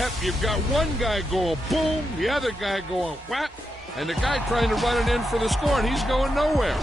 Yep, you've got one guy going boom, the other guy going whap, and the guy trying to run it in for the score, and he's going nowhere.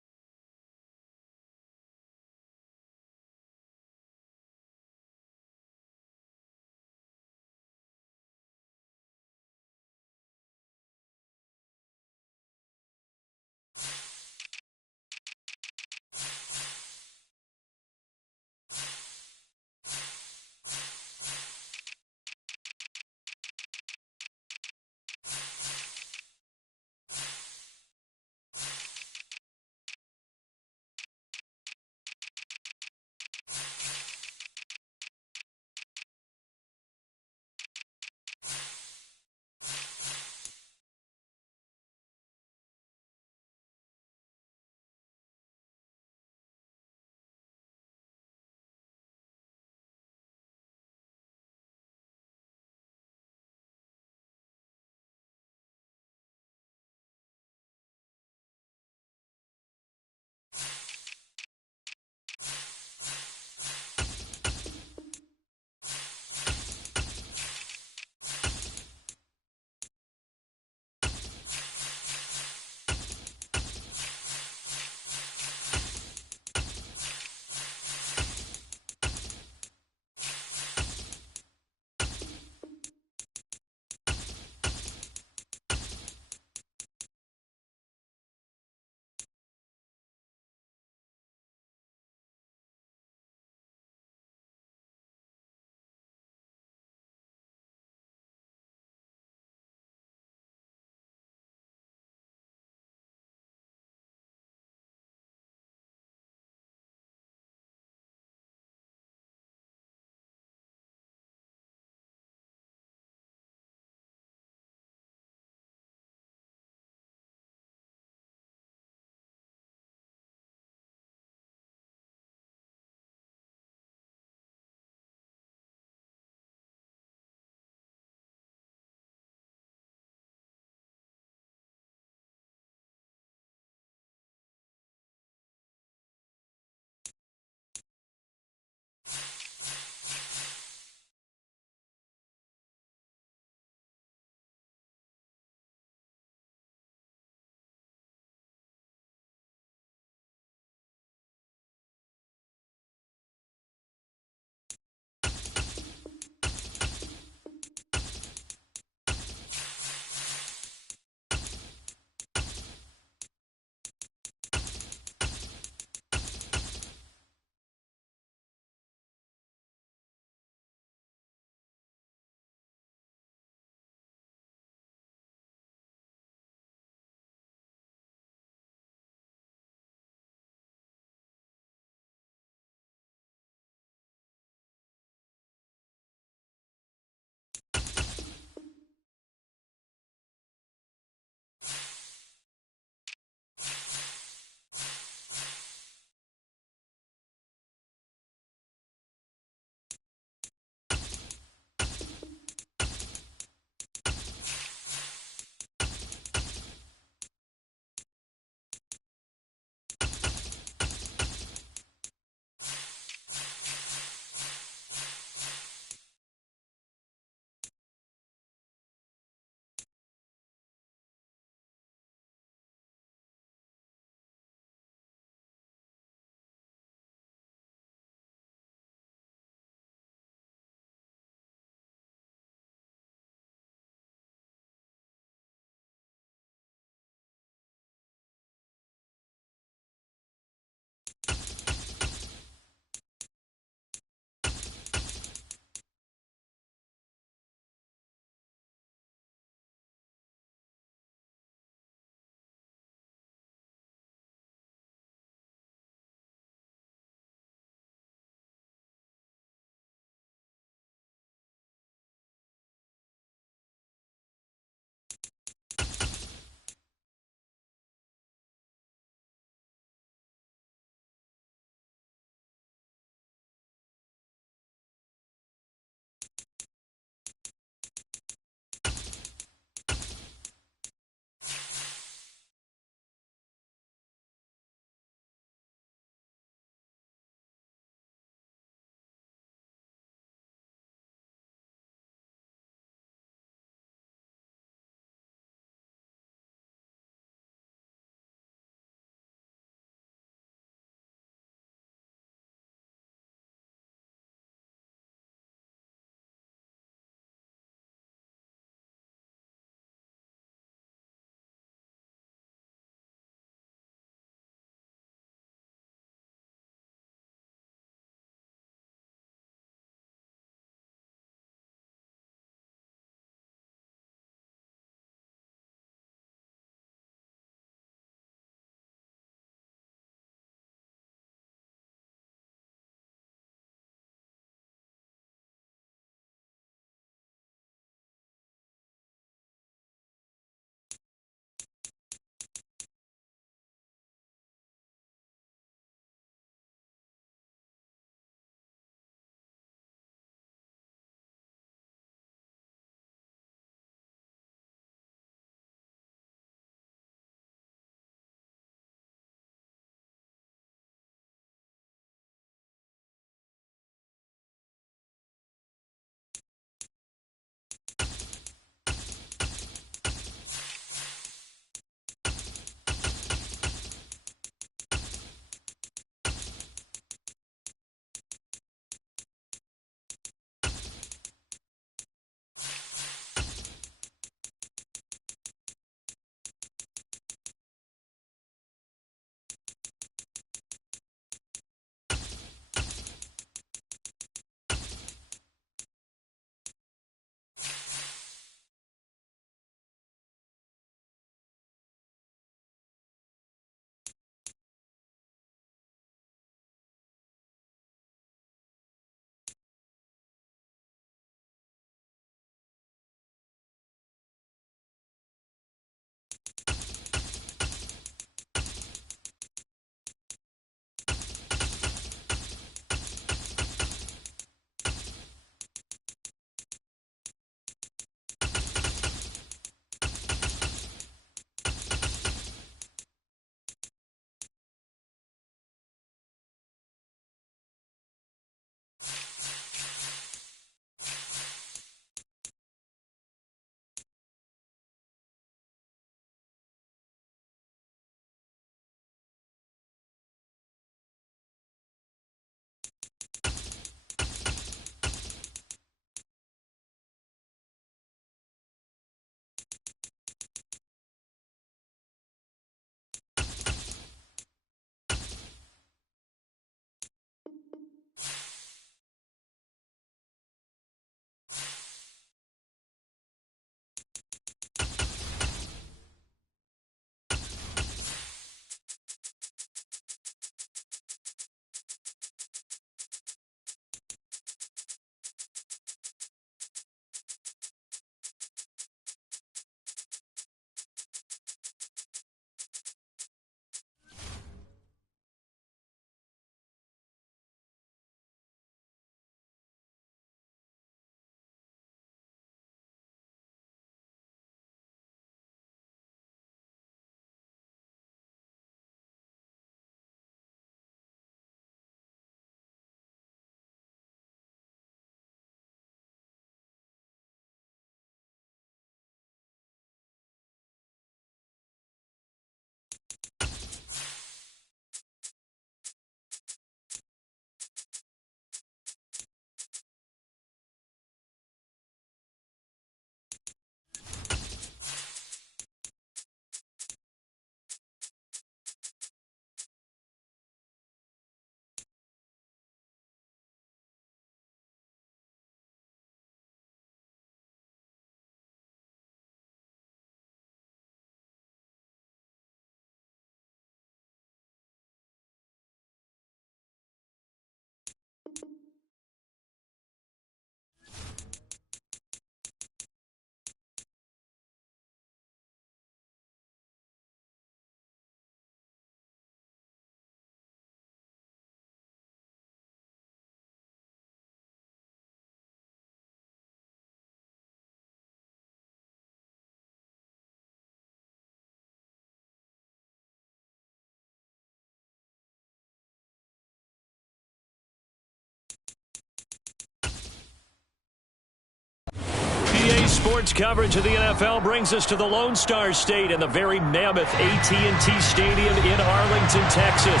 sports coverage of the NFL brings us to the Lone Star State and the very mammoth AT&T Stadium in Arlington, Texas.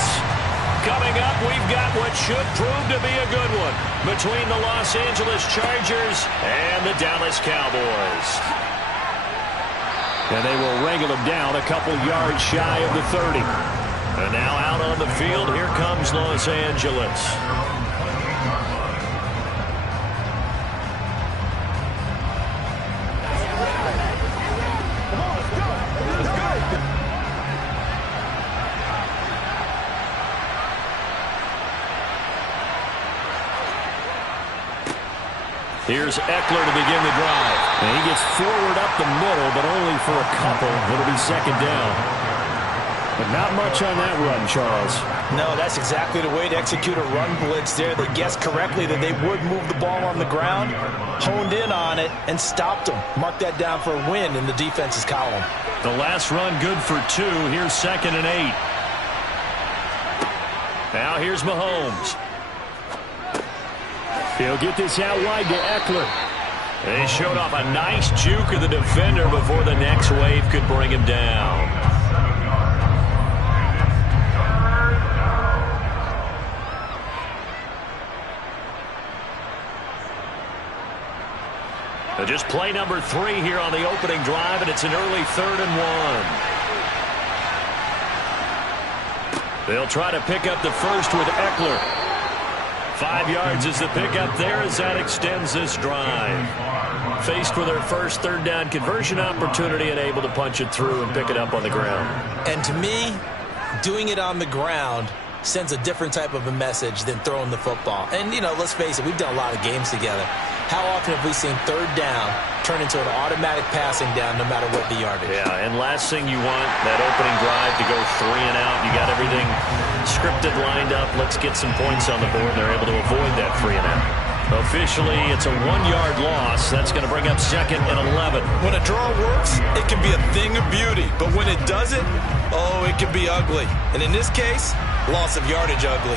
Coming up, we've got what should prove to be a good one between the Los Angeles Chargers and the Dallas Cowboys. And they will wrangle them down a couple yards shy of the 30. And now out on the field, here comes Los Angeles. Here's Eckler to begin the drive. And he gets forward up the middle, but only for a couple. It'll be second down. But not much on that run, Charles. No, that's exactly the way to execute a run blitz there. They guessed correctly that they would move the ball on the ground, honed in on it, and stopped them. Mark that down for a win in the defense's column. The last run good for 2. Here's 2nd and 8. Now here's Mahomes. He'll get this out wide to Eckler. They showed off a nice juke of the defender before the next wave could bring him down. Just play number 3 here on the opening drive, and it's an early 3rd and 1. They'll try to pick up the first with Eckler. 5 yards is the pickup there as that extends this drive. Faced with their first 3rd down conversion opportunity and able to punch it through and pick it up on the ground. And to me, doing it on the ground sends a different type of a message than throwing the football. And, you know, let's face it, we've done a lot of games together. How often have we seen 3rd down turn into an automatic passing down no matter what the yardage? Yeah, and last thing you want, that opening drive to go 3 and out. You got everything scripted, lined up. Let's get some points on the board. They're able to avoid that 3 and out. Officially, it's a 1-yard loss. That's going to bring up 2nd and 11. When a draw works, it can be a thing of beauty. But when it doesn't, oh, it can be ugly. And in this case, loss of yardage ugly.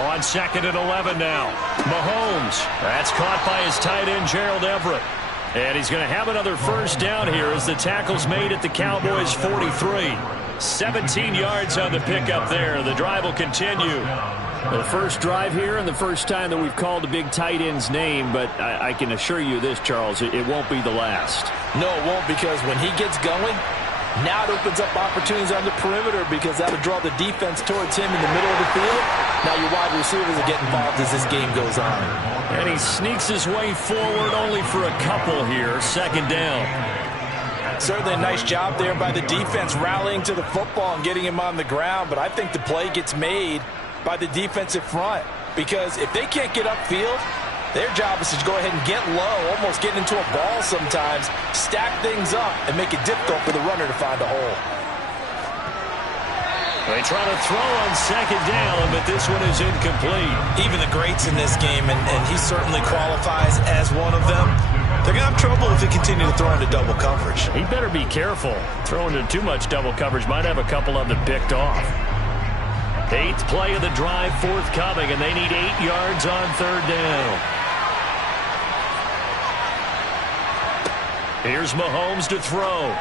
On 2nd and 11 now. Mahomes. That's caught by his tight end, Gerald Everett. And he's going to have another first down here as the tackle's made at the Cowboys' 43. 17 yards on the pickup there. The drive will continue. The first drive here and the first time that we've called a big tight end's name, but I can assure you this, Charles, it won't be the last. No, it won't, because when he gets going, now it opens up opportunities on the perimeter because that'll draw the defense towards him in the middle of the field. Now your wide receivers will get involved as this game goes on. And he sneaks his way forward only for a couple here. 2nd down. Certainly a nice job there by the defense rallying to the football and getting him on the ground, but I think the play gets made by the defensive front because if they can't get upfield, their job is to go ahead and get low, almost get into a ball sometimes, stack things up, and make it difficult for the runner to find a hole. They try to throw on 2nd down, but this one is incomplete. Even the greats in this game, and he certainly qualifies as one of them, they're going to have trouble if they continue to throw into double coverage. He better be careful. Throwing into too much double coverage might have a couple of them picked off. 8th play of the drive forthcoming, and they need 8 yards on 3rd down. Here's Mahomes to throw.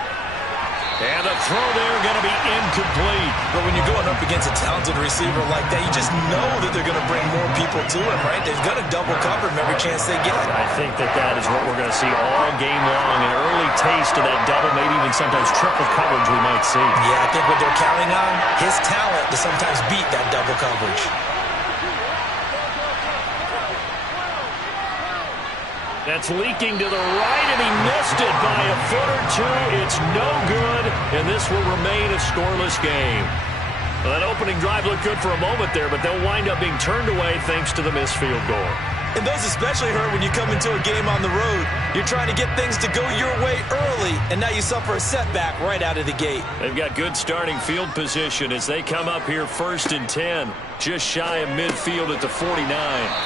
And the throw there going to be incomplete. But when you're going up against a talented receiver like that, you just know that they're going to bring more people to him, right? They're going to double cover him every chance they get. I think that is what we're going to see all game long. An early taste of that double, maybe even sometimes triple coverage we might see. Yeah, I think what they're counting on, his talent to sometimes beat that double coverage. That's leaking to the right, and he missed it by a foot or 2. It's no good, and this will remain a scoreless game. Well, that opening drive looked good for a moment there, but they'll wind up being turned away thanks to the missed field goal. And those especially hurt when you come into a game on the road. You're trying to get things to go your way early, and now you suffer a setback right out of the gate. They've got good starting field position as they come up here 1st and 10, just shy of midfield at the 49.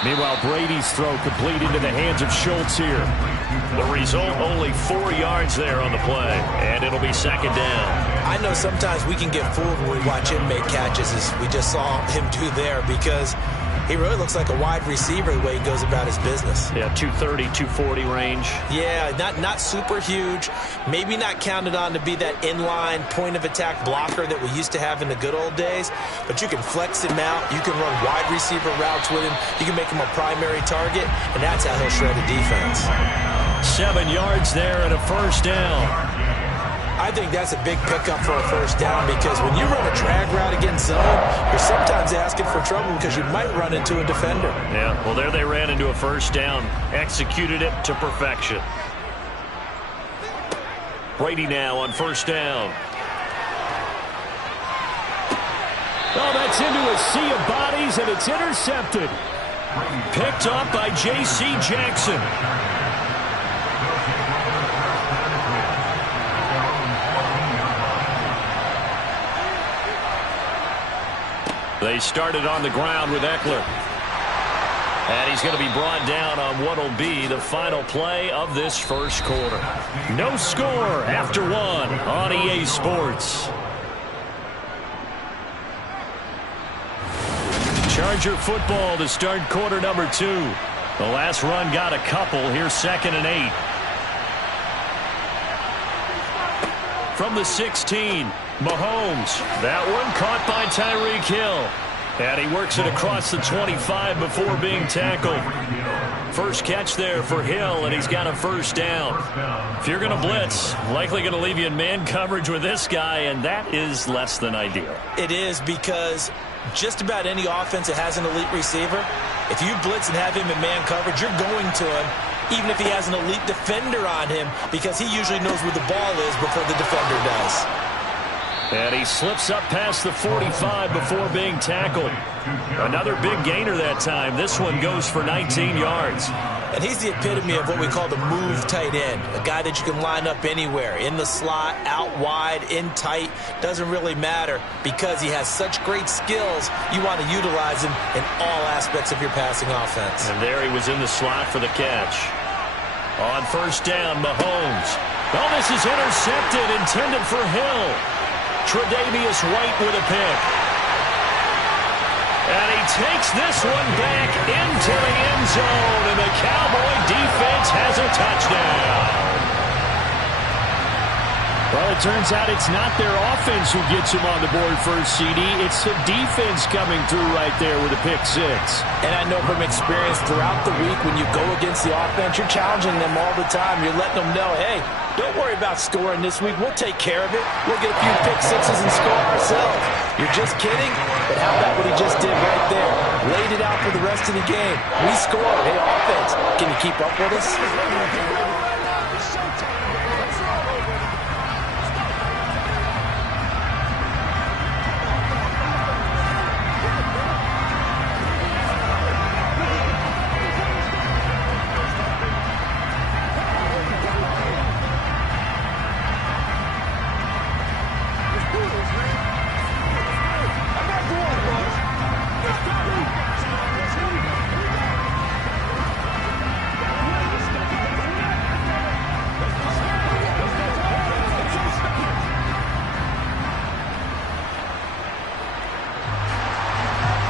Meanwhile, Brady's throw complete into the hands of Schultz here. The result, only 4 yards there on the play, and it'll be 2nd down. I know sometimes we can get fooled when we watch him make catches, as we just saw him do there, because He really looks like a wide receiver the way he goes about his business. Yeah, 230, 240 range. Yeah, not super huge. Maybe not counted on to be that inline point-of-attack blocker that we used to have in the good old days. But you can flex him out. You can run wide receiver routes with him. You can make him a primary target, and that's how he'll shred a defense. 7 yards there and a first down. I think that's a big pickup for a first down because when you run a drag route against zone, you're sometimes asking for trouble because you might run into a defender. Yeah, well, there they ran into a first down. Executed it to perfection. Brady now on first down. Oh, that's into a sea of bodies, and it's intercepted. Picked up by J.C. Jackson. They started on the ground with Eckler. And he's going to be brought down on what will be the final play of this first quarter. No score after 1 on EA Sports. Charger football to start quarter number 2. The last run got a couple. Here's 2nd and 8. From the 16, Mahomes. That one caught by Tyreek Hill. And he works it across the 25 before being tackled. First catch there for Hill, and he's got a first down. If you're going to blitz, likely going to leave you in man coverage with this guy, and that is less than ideal. It is because just about any offense that has an elite receiver, if you blitz and have him in man coverage, you're going to him, even if he has an elite defender on him, because he usually knows where the ball is before the defender does. And he slips up past the 45 before being tackled. Another big gainer that time. This one goes for 19 yards. And he's the epitome of what we call the move tight end. A guy that you can line up anywhere. In the slot, out wide, in tight. Doesn't really matter because he has such great skills. You want to utilize him in all aspects of your passing offense. And there he was in the slot for the catch. On first down, Mahomes. Oh, this is intercepted, intended for Hill. Tre'Davious White with a pick. And he takes this one back into the end zone, and the Cowboy defense has a touchdown. Well, it turns out it's not their offense who gets him on the board first, CD. It's the defense coming through right there with a pick 6. And I know from experience throughout the week when you go against the offense, you're challenging them all the time. You're letting them know, hey, don't worry about scoring this week. We'll take care of it. We'll get a few pick 6s and score ourselves. You're just kidding? But how about what he just did right there? Laid it out for the rest of the game. We scored. Hey, offense, can you keep up with us?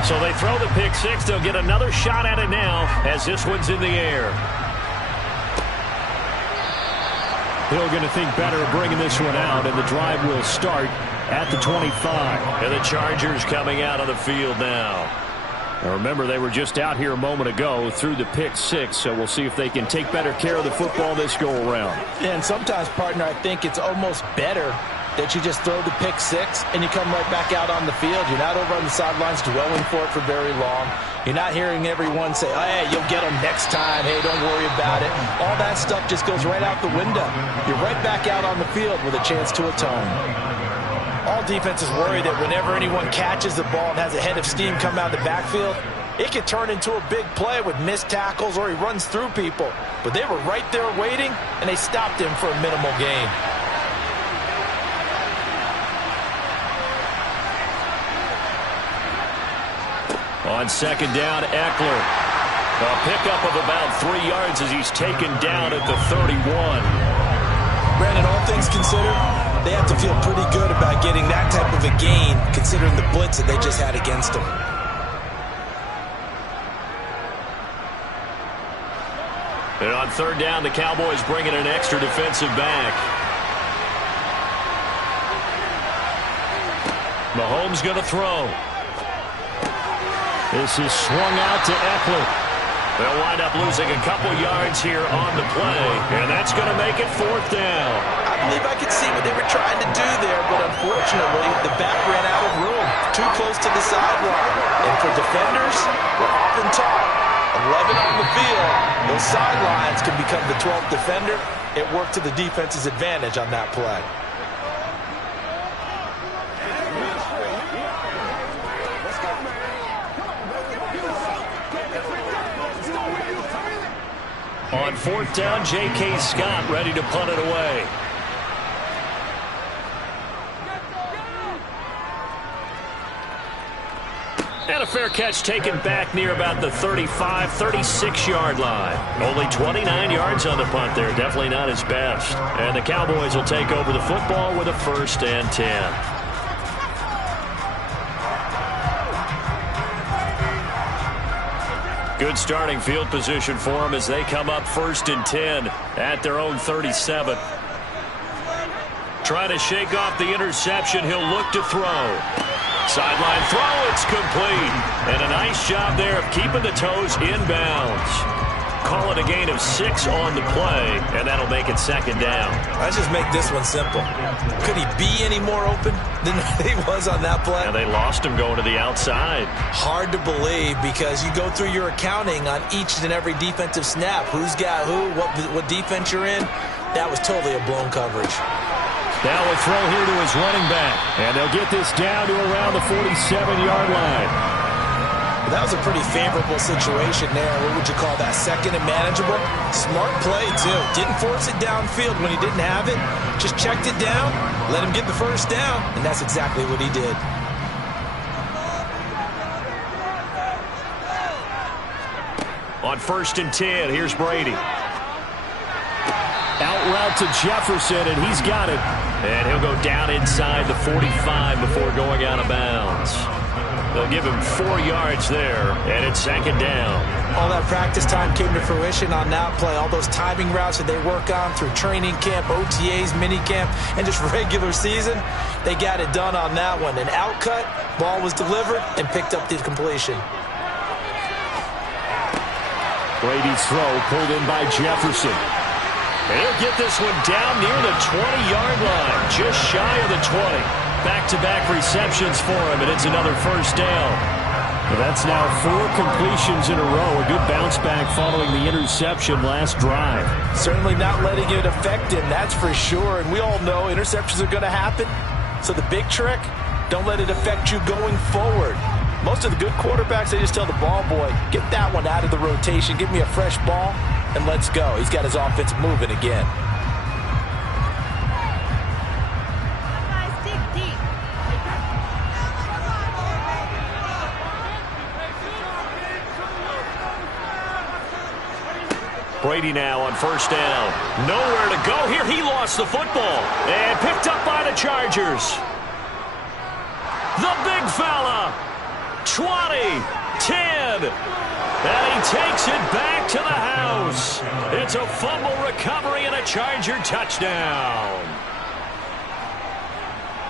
So they throw the pick 6. They'll get another shot at it now as this one's in the air. Hill going to think better of bringing this one out, and the drive will start at the 25. And the Chargers coming out on the field now. Now remember, they were just out here a moment ago through the pick 6, so we'll see if they can take better care of the football this go-around. And sometimes, partner, I think it's almost better that you just throw the pick 6 and you come right back out on the field. You're not over on the sidelines dwelling for it for very long. You're not hearing everyone say, oh, hey, you'll get them next time. Hey, don't worry about it. All that stuff just goes right out the window. You're right back out on the field with a chance to atone. All defenses worry that whenever anyone catches the ball and has a head of steam come out of the backfield, it could turn into a big play with missed tackles or he runs through people. But they were right there waiting, and they stopped him for a minimal gain. On second down, Eckler. A pickup of about 3 yards as he's taken down at the 31. Brandon, all things considered, they have to feel pretty good about getting that type of a gain considering the blitz that they just had against them. And on third down, the Cowboys bring in an extra defensive back. Mahomes going to throw. This is swung out to Eckler. They'll wind up losing a couple yards here on the play, and that's going to make it fourth down. I believe I could see what they were trying to do there, but unfortunately, the back ran out of room. Too close to the sideline. And for defenders, we're often taught 11 on the field, those sidelines can become the 12th defender. It worked to the defense's advantage on that play. On fourth down, J.K. Scott ready to punt it away. And a fair catch taken back near about the 35, 36-yard line. Only 29 yards on the punt there. Definitely not his best. And the Cowboys will take over the football with a 1st and 10. Good starting field position for them as they come up 1st and 10 at their own 37. Trying to shake off the interception. He'll look to throw. Sideline throw, it's complete. And a nice job there of keeping the toes inbounds. Call it a gain of 6 on the play, and that'll make it 2nd down. Let's just make this one simple. Could he be any more open than he was on that play? Now they lost him going to the outside. Hard to believe because you go through your accounting on each and every defensive snap. Who's got who, what defense you're in. That was totally a blown coverage. Now a throw here to his running back. And they'll get this down to around the 47-yard line. That was a pretty favorable situation there. What would you call that? 2nd and manageable? Smart play, too. Didn't force it downfield when he didn't have it. Just checked it down, let him get the 1st down, and that's exactly what he did. On 1st and 10, here's Brady. Out route to Jefferson, and he's got it. And he'll go down inside the 45 before going out of bounds. They'll give him 4 yards there, and it's 2nd down. All that practice time came to fruition on that play. All those timing routes that they work on through training camp, OTAs, minicamp, and just regular season, they got it done on that one. An out cut, ball was delivered, and picked up the completion. Brady's throw pulled in by Jefferson. And he'll get this one down near the 20-yard line, just shy of the 20. Back-to-back receptions for him, and it's another 1st down. Well, that's now 4 completions in a row. A good bounce back following the interception last drive. Certainly not letting it affect him, that's for sure. And we all know interceptions are going to happen. So the big trick, don't let it affect you going forward. Most of the good quarterbacks, they just tell the ball boy, get that one out of the rotation, give me a fresh ball, and let's go. He's got his offense moving again. Brady now on 1st down. Nowhere to go here. He lost the football and picked up by the Chargers. The big fella. 20, 10. And he takes it back to the house. It's a fumble recovery and a Charger touchdown.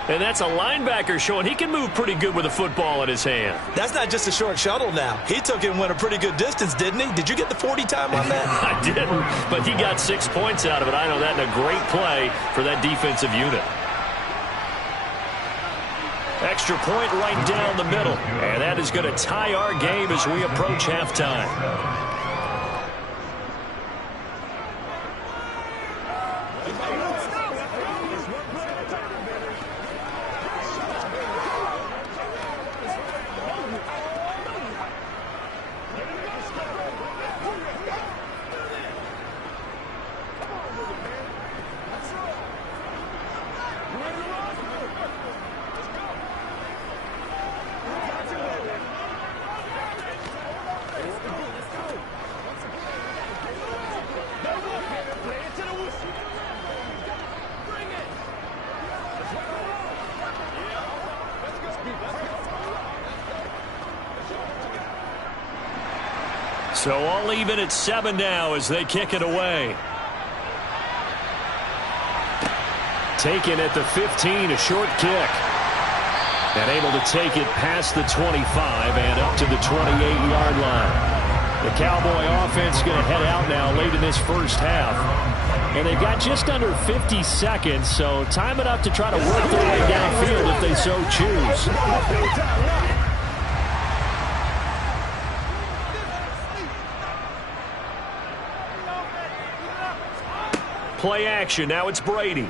And that's a linebacker showing he can move pretty good with a football in his hand. That's not just a short shuttle now. He took it and went a pretty good distance, didn't he? Did you get the 40 time on that? I didn't, but he got 6 points out of it. I know that, and a great play for that defensive unit. Extra point right down the middle. And that is going to tie our game as we approach halftime. So all even at 7 now as they kick it away. Taken at the 15, a short kick. And able to take it past the 25 and up to the 28-yard line. The Cowboy offense going to head out now late in this first half. And they've got just under 50 seconds, so time enough to try to work their way downfield if they so choose. Play action. Now it's Brady.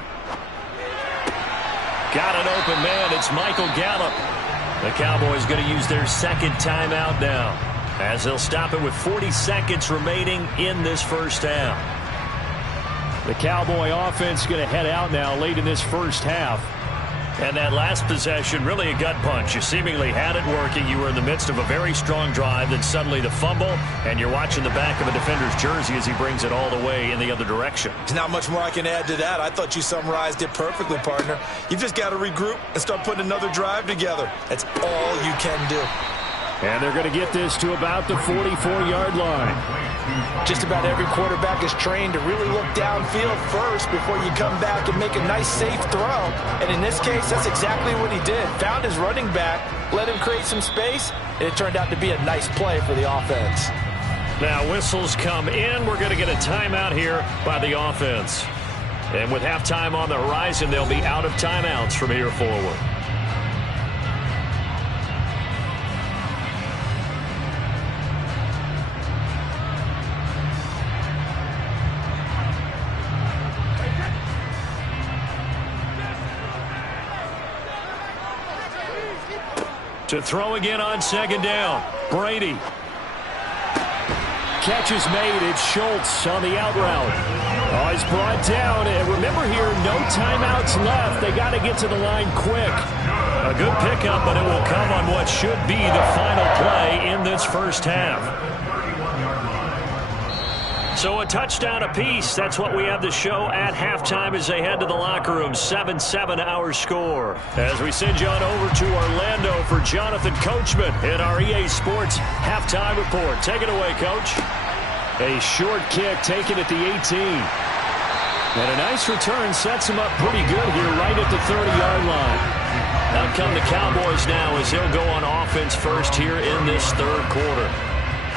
Got an open man. It's Michael Gallup. The Cowboys going to use their second timeout now, as they'll stop it with 40 seconds remaining in this first half. The Cowboy offense going to head out now late in this first half. And that last possession, really a gut punch. You seemingly had it working. You were in the midst of a very strong drive, then suddenly the fumble, and you're watching the back of a defender's jersey as he brings it all the way in the other direction. There's not much more I can add to that. I thought you summarized it perfectly, partner. You've just got to regroup and start putting another drive together. That's all you can do. And they're going to get this to about the 44-yard line. Just about every quarterback is trained to really look downfield first before you come back and make a nice, safe throw. And in this case, that's exactly what he did. Found his running back, let him create some space, and it turned out to be a nice play for the offense. Now whistles come in. We're going to get a timeout here by the offense. And with halftime on the horizon, they'll be out of timeouts from here forward. To throw again on second down. Brady. Catch is made. It's Schultz on the out route. Oh, he's brought down. And remember here, no timeouts left. They got to get to the line quick. A good pickup, but it will come on what should be the final play in this first half. So a touchdown apiece. That's what we have to show at halftime as they head to the locker room. 7-7 our score. As we send you on over to Orlando for Jonathan Coachman in our EA Sports halftime report. Take it away, Coach. A short kick taken at the 18. And a nice return sets him up pretty good here right at the 30-yard line. Out come the Cowboys now as they'll go on offense first here in this third quarter.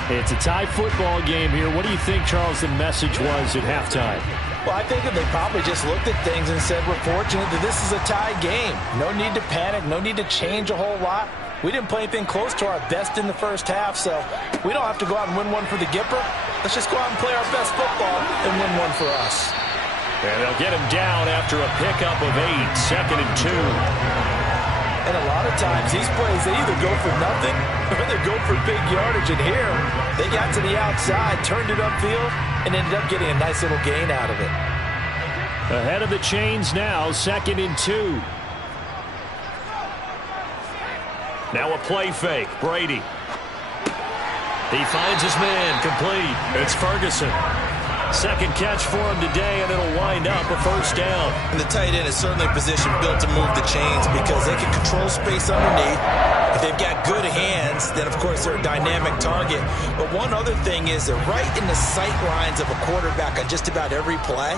It's a tie football game here. What do you think, Charles, the message was at halftime? Well, I think that they probably just looked at things and said, we're fortunate that this is a tie game. No need to panic. No need to change a whole lot. We didn't play anything close to our best in the first half, so we don't have to go out and win one for the Gipper. Let's just go out and play our best football and win one for us. And they'll get him down after a pickup of 8, 2nd and 2. And a lot of times, these plays, they either go for nothing or they go for big yardage. And here, they got to the outside, turned it upfield, and ended up getting a nice little gain out of it. Ahead of the chains now, 2nd and 2. Now a play fake. Brady. He finds his man. Complete. It's Ferguson. Second catch for him today, and it'll wind up a first down. And the tight end is certainly a position built to move the chains because they can control space underneath. If they've got good hands, then, of course, they're a dynamic target. But one other thing is they're right in the sight lines of a quarterback on just about every play,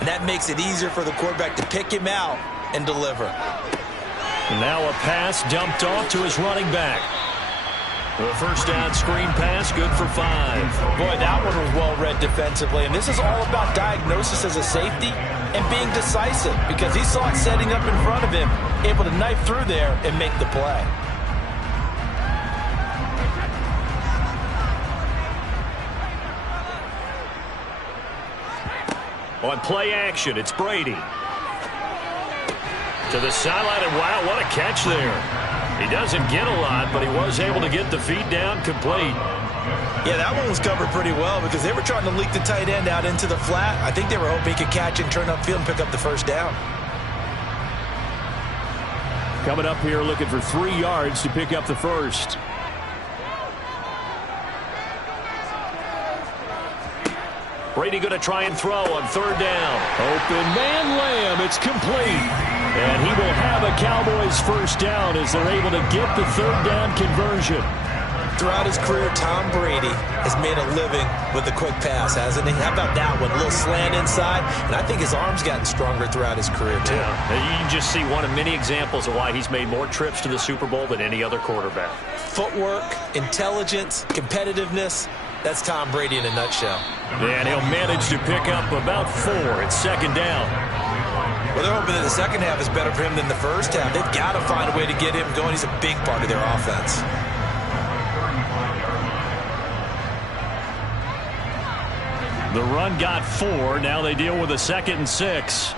and that makes it easier for the quarterback to pick him out and deliver. And now a pass dumped off to his running back. The first down screen pass, good for 5. Boy, that one was well read defensively. And this is all about diagnosis as a safety and being decisive because he saw it setting up in front of him, able to knife through there and make the play. On play action, it's Brady. To the sideline, and wow, what a catch there. He doesn't get a lot, but he was able to get the feet down complete. Yeah, that one was covered pretty well because they were trying to leak the tight end out into the flat. I think they were hoping he could catch and turn upfield and pick up the first down. Coming up here looking for 3 yards to pick up the first. Brady going to try and throw on third down. Open man Lamb. It's complete. And he will have a Cowboys first down as they're able to get the third down conversion. Throughout his career, Tom Brady has made a living with the quick pass, hasn't he? How about that one? A little slant inside, and I think his arm's gotten stronger throughout his career, too. Yeah. You can just see one of many examples of why he's made more trips to the Super Bowl than any other quarterback. Footwork, intelligence, competitiveness, that's Tom Brady in a nutshell. And he'll manage to pick up about 4. It's second down. Well, they're hoping that the second half is better for him than the first half. They've got to find a way to get him going. He's a big part of their offense. The run got 4. Now they deal with a 2nd and 6.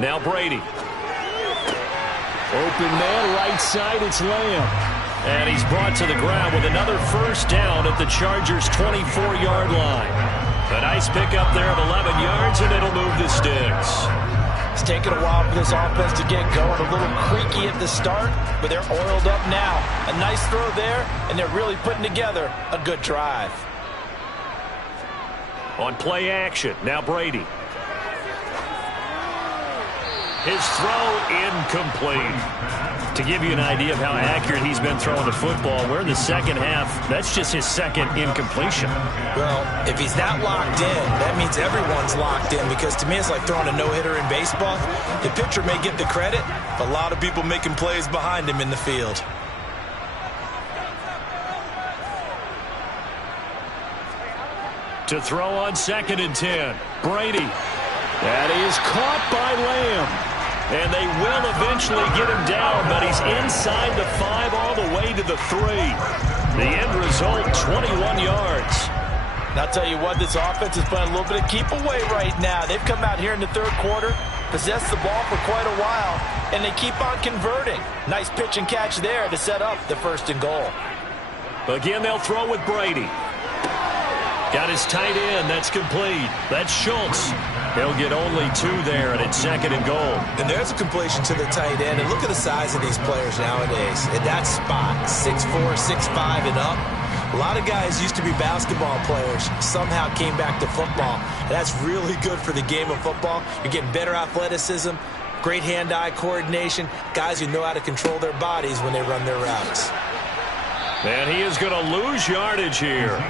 Now Brady. Open man, right side, it's Lamb. And he's brought to the ground with another first down at the Chargers' 24-yard line. A nice pickup there of 11 yards, and it'll move the sticks. It's taken a while for this offense to get going. A little creaky at the start, but they're oiled up now. A nice throw there, and they're really putting together a good drive. On play action, now Brady. His throw incomplete. To give you an idea of how accurate he's been throwing the football, we're in the second half. That's just his second incompletion. Well, if he's not locked in, that means everyone's locked in, because to me it's like throwing a no-hitter in baseball. The pitcher may get the credit, but a lot of people making plays behind him in the field. To throw on 2nd and 10. Brady. That is caught by Lamb. And they will eventually get him down, but he's inside the 5 all the way to the 3. The end result, 21 yards. Now, I'll tell you what, this offense is playing a little bit of keep away right now. They've come out here in the third quarter, possessed the ball for quite a while, and they keep on converting. Nice pitch and catch there to set up the 1st and goal. Again, they'll throw with Brady. Got his tight end. That's complete. That's Schultz. He'll get only 2 there, and it's 2nd and goal. And there's a completion to the tight end. And look at the size of these players nowadays. In that spot, 6'4", 6'5", and up. A lot of guys used to be basketball players, somehow came back to football. And that's really good for the game of football. You're getting better athleticism, great hand-eye coordination, guys who know how to control their bodies when they run their routes. And he is going to lose yardage here.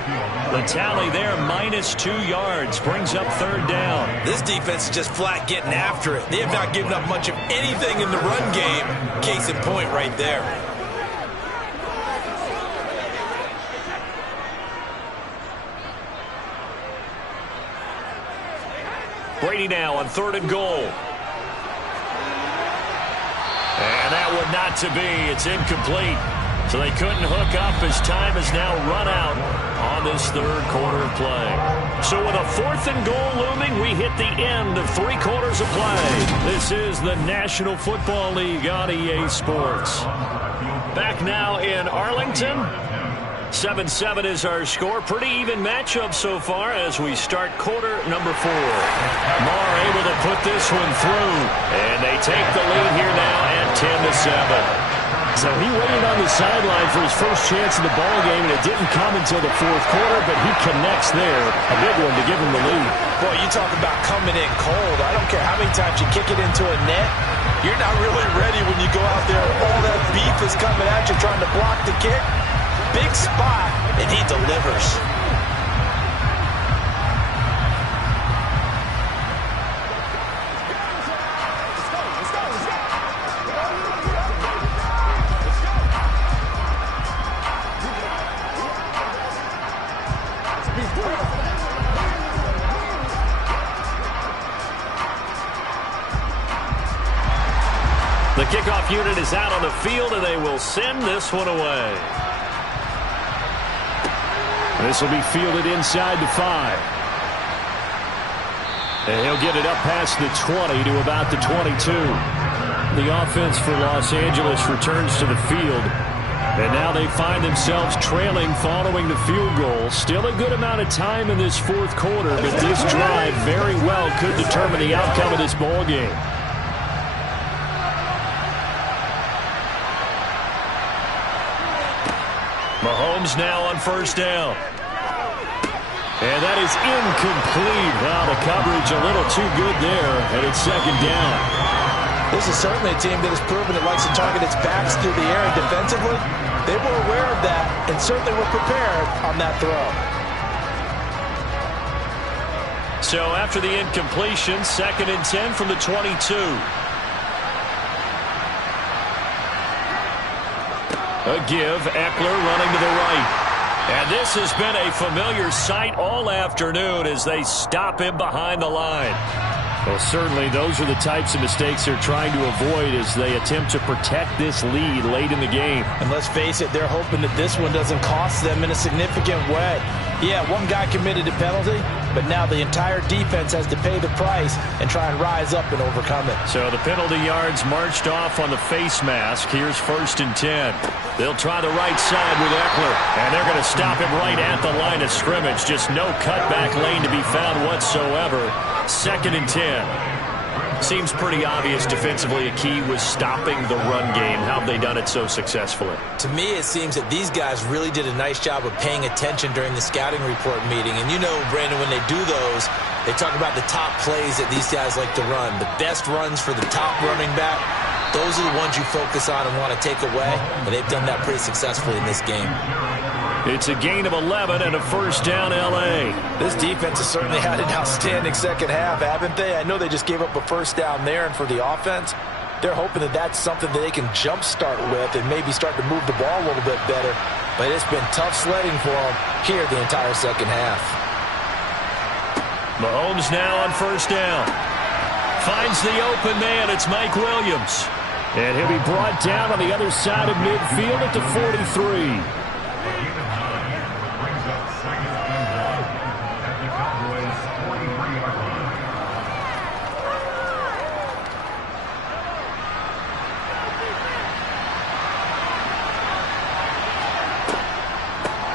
The tally there, -2 yards, brings up 3rd down. This defense is just flat getting after it. They have not given up much of anything in the run game. Case in point right there. Brady now on 3rd and goal. And that would not to be. It's incomplete. So they couldn't hook up as time has now run out on this 3rd quarter of play. So with a 4th and goal looming, we hit the end of 3 quarters of play. This is the National Football League on EA Sports. Back now in Arlington. 7-7 is our score. Pretty even matchup so far as we start quarter number 4. Marr able to put this one through. And they take the lead here now at 10-7. So he waited on the sideline for his first chance in the ball game, and it didn't come until the 4th quarter, but he connects there. A big one to give him the lead. Boy, you talk about coming in cold. I don't care how many times you kick it into a net. You're not really ready when you go out there. All that beef is coming at you trying to block the kick. Big spot, and he delivers. The kickoff unit is out on the field, and they will send this one away. This will be fielded inside the 5. And he'll get it up past the 20 to about the 22. The offense for Los Angeles returns to the field. And now they find themselves trailing following the field goal. Still a good amount of time in this 4th quarter, but this drive very well could determine the outcome of this ball game. Mahomes now on 1st down. And that is incomplete. Wow, the coverage a little too good there, and it's 2nd down. This is certainly a team that has proven it likes to target its backs through the air, and defensively, they were aware of that and certainly were prepared on that throw. So after the incompletion, 2nd and 10 from the 22. A give, Eckler running to the right. And this has been a familiar sight all afternoon as they stop him behind the line. Well, certainly those are the types of mistakes they're trying to avoid as they attempt to protect this lead late in the game. And let's face it, they're hoping that this one doesn't cost them in a significant way. Yeah, one guy committed a penalty, but now the entire defense has to pay the price and try and rise up and overcome it. So the penalty yards marched off on the face mask. Here's 1st and 10. They'll try the right side with Eckler, and they're going to stop him right at the line of scrimmage. Just no cutback lane to be found whatsoever. 2nd and 10. Seems pretty obvious defensively a key was stopping the run game. How have they done it so successfully? To me, it seems that these guys really did a nice job of paying attention during the scouting report meeting. And you know, Brandon, when they do those, they talk about the top plays that these guys like to run. The best runs for the top running back, those are the ones you focus on and want to take away. And they've done that pretty successfully in this game. It's a gain of 11 and a 1st down L.A. This defense has certainly had an outstanding second half, haven't they? I know they just gave up a 1st down there, and for the offense, they're hoping that that's something that they can jumpstart with and maybe start to move the ball a little bit better. But it's been tough sledding for them here the entire second half. Mahomes now on 1st down. Finds the open man. It's Mike Williams. And he'll be brought down on the other side of midfield at the 43.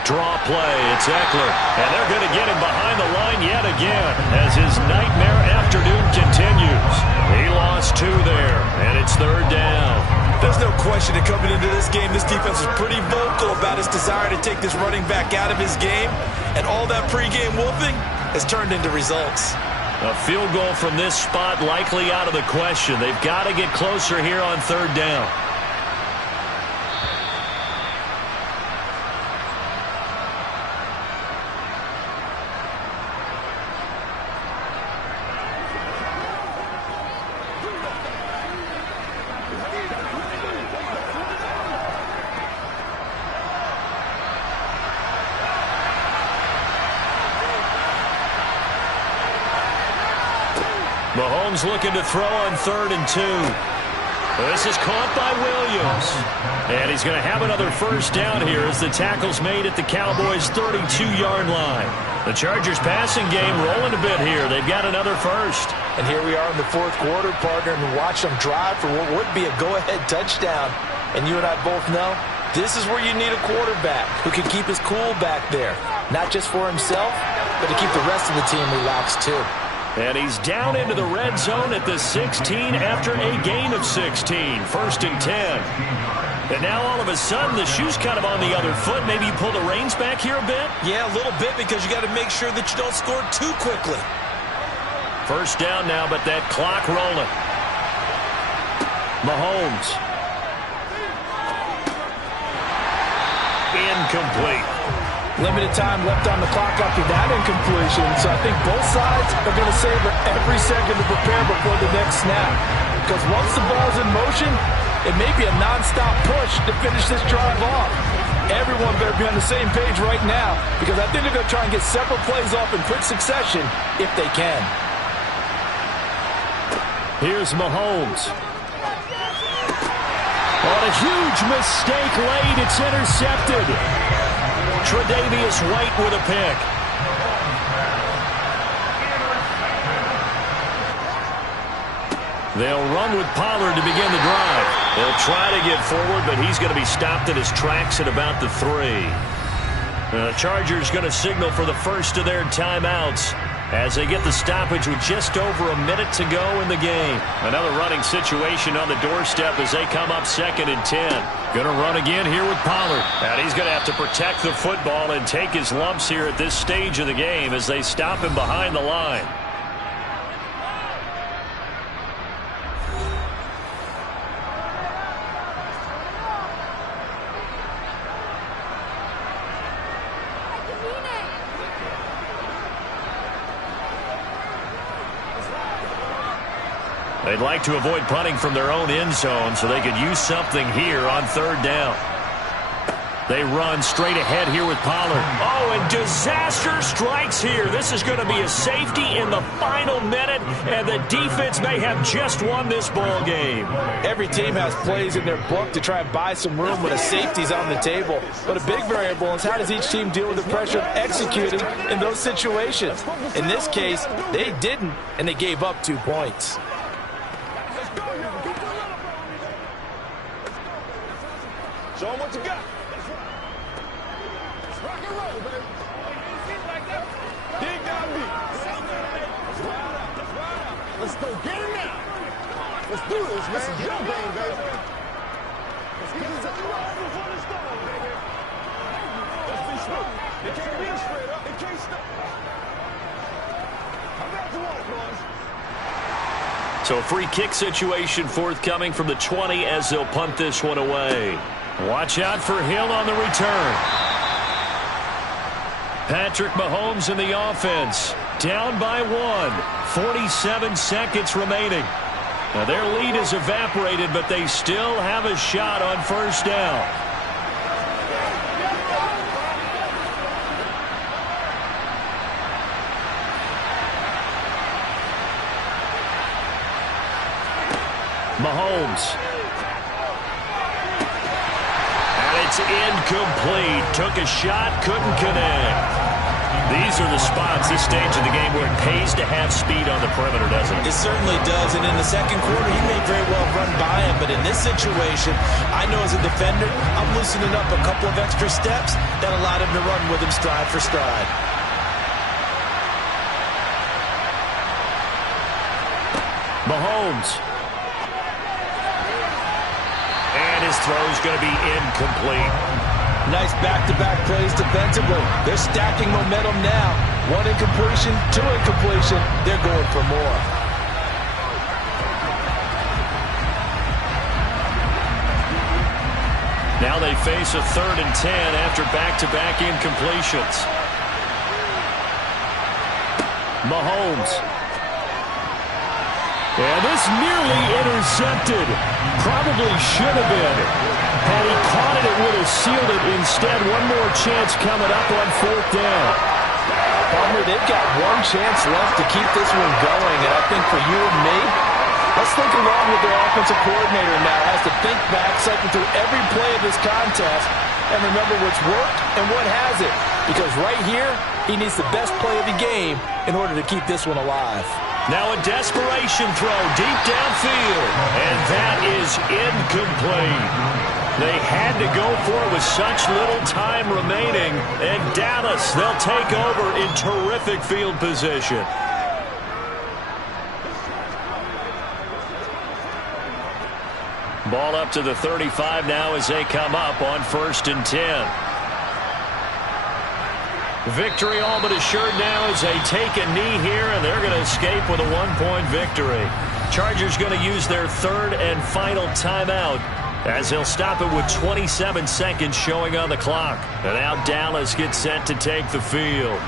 Draw play, it's Eckler, and they're going to get him behind the line yet again as his nightmare afternoon continues. He lost 2 there, and it's 3rd down. There's no question that coming into this game, this defense is pretty vocal about its desire to take this running back out of his game, and all that pregame whooping has turned into results. A field goal from this spot likely out of the question. They've got to get closer here on 3rd down. Mahomes looking to throw on 3rd and 2. This is caught by Williams. And he's going to have another 1st down here as the tackle's made at the Cowboys' 32-yard line. The Chargers passing game rolling a bit here. They've got another 1st. And here we are in the 4th quarter, partner, and watch them drive for what would be a go-ahead touchdown. And you and I both know this is where you need a quarterback who can keep his cool back there. Not just for himself, but to keep the rest of the team relaxed too. And he's down into the red zone at the 16 after a gain of 16. 1st and 10. And now all of a sudden the shoe's kind of on the other foot. Maybe you pull the reins back here a bit? Yeah, a little bit, because you got to make sure that you don't score too quickly. 1st down now, but that clock rolling. Mahomes. Incomplete. Limited time left on the clock after that incompletion, so I think both sides are going to savor every second to prepare before the next snap. Because once the ball's in motion, it may be a non-stop push to finish this drive off. Everyone better be on the same page right now, because I think they're going to try and get several plays off in quick succession if they can. Here's Mahomes. On a huge mistake late, it's intercepted. Tre'Davious White with a pick. They'll run with Pollard to begin the drive. They'll try to get forward, but he's going to be stopped at his tracks at about the 3. The Chargers going to signal for the first of their timeouts as they get the stoppage with just over a minute to go in the game. Another running situation on the doorstep as they come up 2nd and 10. Going to run again here with Pollard. And he's going to have to protect the football and take his lumps here at this stage of the game as they stop him behind the line. They'd like to avoid punting from their own end zone so they could use something here on third down. They run straight ahead here with Pollard. Oh, and disaster strikes here. This is going to be a safety in the final minute, and the defense may have just won this ball game. Every team has plays in their book to try and buy some room when a safety's on the table. But a big variable is how does each team deal with the pressure of executing in those situations. In this case, they didn't, and they gave up 2 points. Show them what you got. Dig down deep. Let's go get him now. Let's do this, man. This is your game, baby. Let's get it before the storm, baby. Let's be straight. They can't be straight up. They can't stop. I'm back to work, boys. So a free kick situation forthcoming from the 20 as they'll punt this one away. Watch out for Hill on the return. Patrick Mahomes in the offense. Down by 1. 47 seconds remaining. Now their lead is evaporated, but they still have a shot on first down. Mahomes. It's incomplete. Took a shot, couldn't connect. These are the spots, this stage of the game, where it pays to have speed on the perimeter, doesn't it? It certainly does, and in the second quarter, he may very well run by him, but in this situation, I know as a defender, I'm loosening up a couple of extra steps that allowed him to run with him stride for stride. Mahomes. And his throw's going to be incomplete. Nice back-to-back plays defensively. They're stacking momentum now. 1 incompletion, 2 incompletion. They're going for more. Now they face a 3rd and 10 after back-to-back incompletions. Mahomes. And this nearly intercepted. Probably should have been. Had he caught it, it would have sealed it. Instead, one more chance coming up on 4th down. Palmer, they've got 1 chance left to keep this one going, and I think for you and me, let's think along with their offensive coordinator now. Has to think back, cycle through every play of this contest, and remember what's worked and what hasn't. Because right here, he needs the best play of the game in order to keep this one alive. Now a desperation throw deep downfield, and that is incomplete. They had to go for it with such little time remaining, and Dallas, they'll take over in terrific field position. Ball up to the 35 now as they come up on 1st and 10. Victory all but assured now as they take a knee here, and they're going to escape with a 1-point victory. Chargers going to use their 3rd and final timeout as they'll stop it with 27 seconds showing on the clock. And now Dallas gets set to take the field.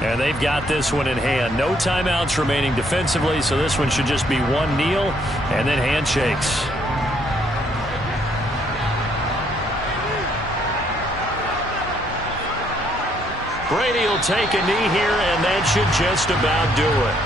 And they've got this one in hand. No timeouts remaining defensively, so this one should just be 1 kneel and then handshakes. Brady will take a knee here, and that should just about do it.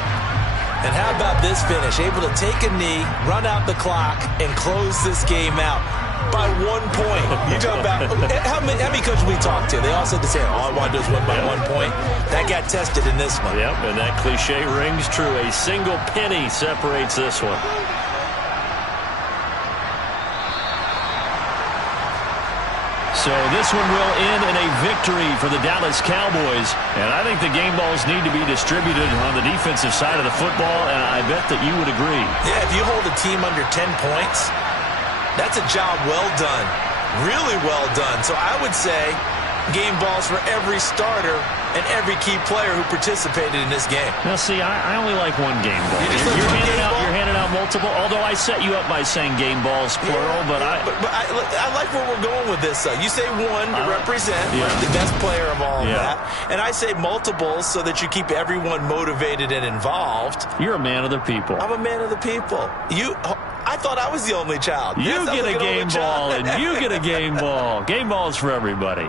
And how about this finish? Able to take a knee, run out the clock, and close this game out by 1 point. You talk about how many coaches we talked to? They all said the same. All I want to do is win by 1 point. That got tested in this one. Yep, and that cliche rings true. A single penny separates this one. So this one will end in a victory for the Dallas Cowboys. And I think the game balls need to be distributed on the defensive side of the football, and I bet that you would agree. Yeah, if you hold a team under 10 points, that's a job well done. Really well done. So I would say game balls for every starter and every key player who participated in this game. Now, see, I only like one game ball. You just like one game ball? You're handing out multiple, although I set you up by saying game balls, plural, but I like where we're going with this. You say one to represent the best player of all of that, and I say multiples so that you keep everyone motivated and involved. You're a man of the people. I'm a man of the people. I thought I was the only child. You get a game ball, and you get a game ball. Game balls for everybody.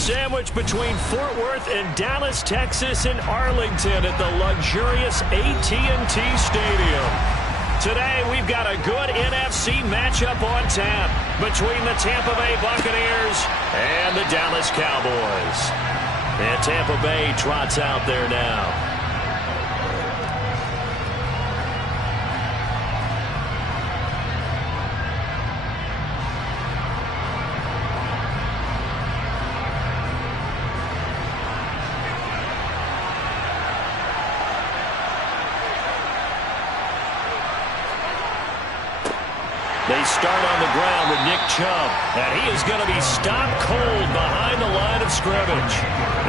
sandwiched between Fort Worth and Dallas, Texas, and Arlington at the luxurious AT&T Stadium. Today, we've got a good NFC matchup on tap between the Tampa Bay Buccaneers and the Dallas Cowboys. And Tampa Bay trots out there now. They start on the ground with Nick Chubb, and he is going to be stopped cold behind the line of scrimmage.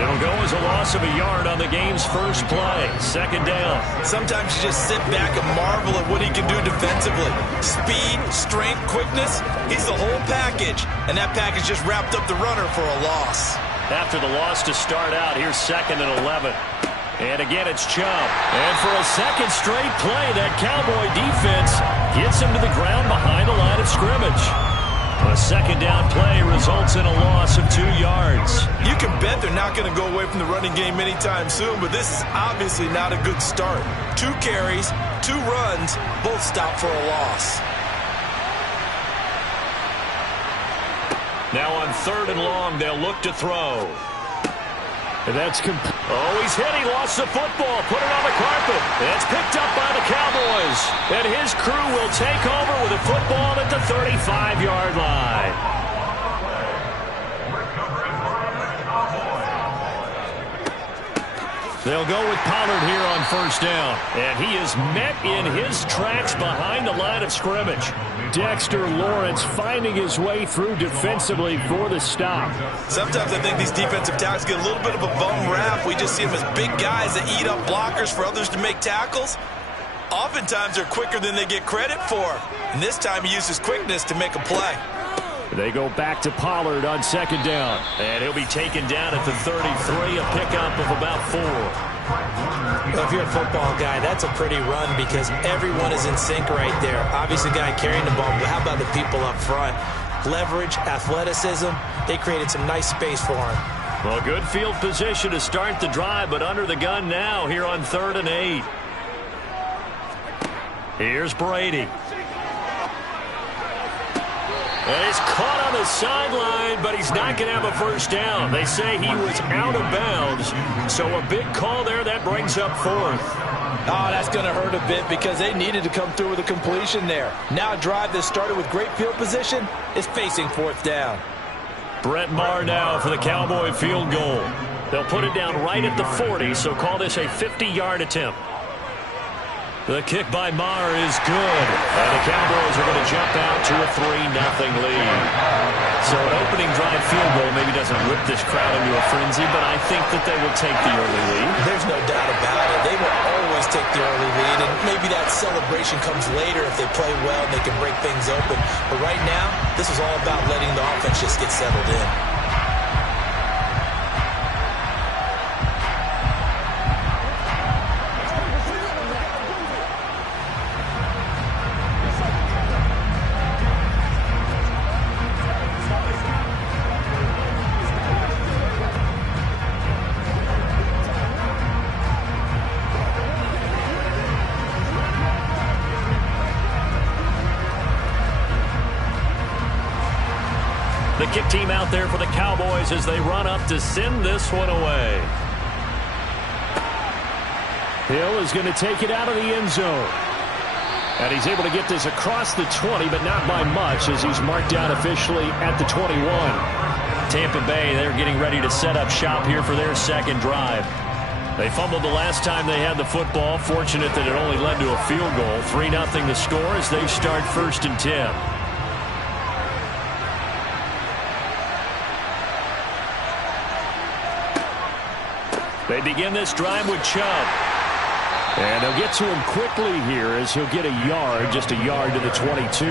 It'll go as a loss of a yard on the game's first play. Second down. Sometimes you just sit back and marvel at what he can do defensively. Speed, strength, quickness, he's the whole package. And that package just wrapped up the runner for a loss. After the loss to start out, here's 2nd and 11. And again, it's Chubb. And for a second straight play, that Cowboy defense gets him to the ground behind the line of scrimmage. A second down play results in a loss of 2 yards. You can bet they're not going to go away from the running game anytime soon, but this is obviously not a good start. 2 carries, 2 runs, both stopped for a loss. Now on 3rd and long, they'll look to throw. And that's he's hit. He lost the football. Put it on the carpet. It's picked up by the Cowboys. And his crew will take over with a football at the 35-yard line. They'll go with Pollard here on 1st down. And he is met in his tracks behind the line of scrimmage. Dexter Lawrence finding his way through defensively for the stop. Sometimes I think these defensive tackles get a little bit of a bum rap. We just see them as big guys that eat up blockers for others to make tackles. Oftentimes they're quicker than they get credit for. And this time he uses quickness to make a play. They go back to Pollard on 2nd down. And he'll be taken down at the 33, a pickup of about 4. Well, if you're a football guy, that's a pretty run because everyone is in sync right there. Obviously, the guy carrying the ball, but how about the people up front? Leverage, athleticism, they created some nice space for him. Well, good field position to start the drive, but under the gun now here on 3rd and 8. Here's Brady. And he's caught on the sideline, but he's not going to have a first down. They say he was out of bounds. So a big call there. That brings up 4th. Oh, that's going to hurt a bit because they needed to come through with a completion there. Now a drive that started with great field position is facing 4th down. Brett Maher now for the Cowboy field goal. They'll put it down right at the 40, so call this a 50-yard attempt. The kick by Maher is good. And the Cowboys are going to jump out to a 3-0 lead. So an opening drive field goal maybe doesn't whip this crowd into a frenzy, but I think that they will take the early lead. There's no doubt about it. They will always take the early lead, and maybe that celebration comes later if they play well and they can break things open. But right now, this is all about letting the offense just get settled in. The kick team out there for the Cowboys as they run up to send this one away. Hill is going to take it out of the end zone. And he's able to get this across the 20, but not by much as he's marked down officially at the 21. Tampa Bay, they're getting ready to set up shop here for their second drive. They fumbled the last time they had the football. Fortunate that it only led to a field goal. 3-0 the score as they start 1st and 10. They begin this drive with Chubb. And they'll get to him quickly here as he'll get a yard, just a yard to the 22.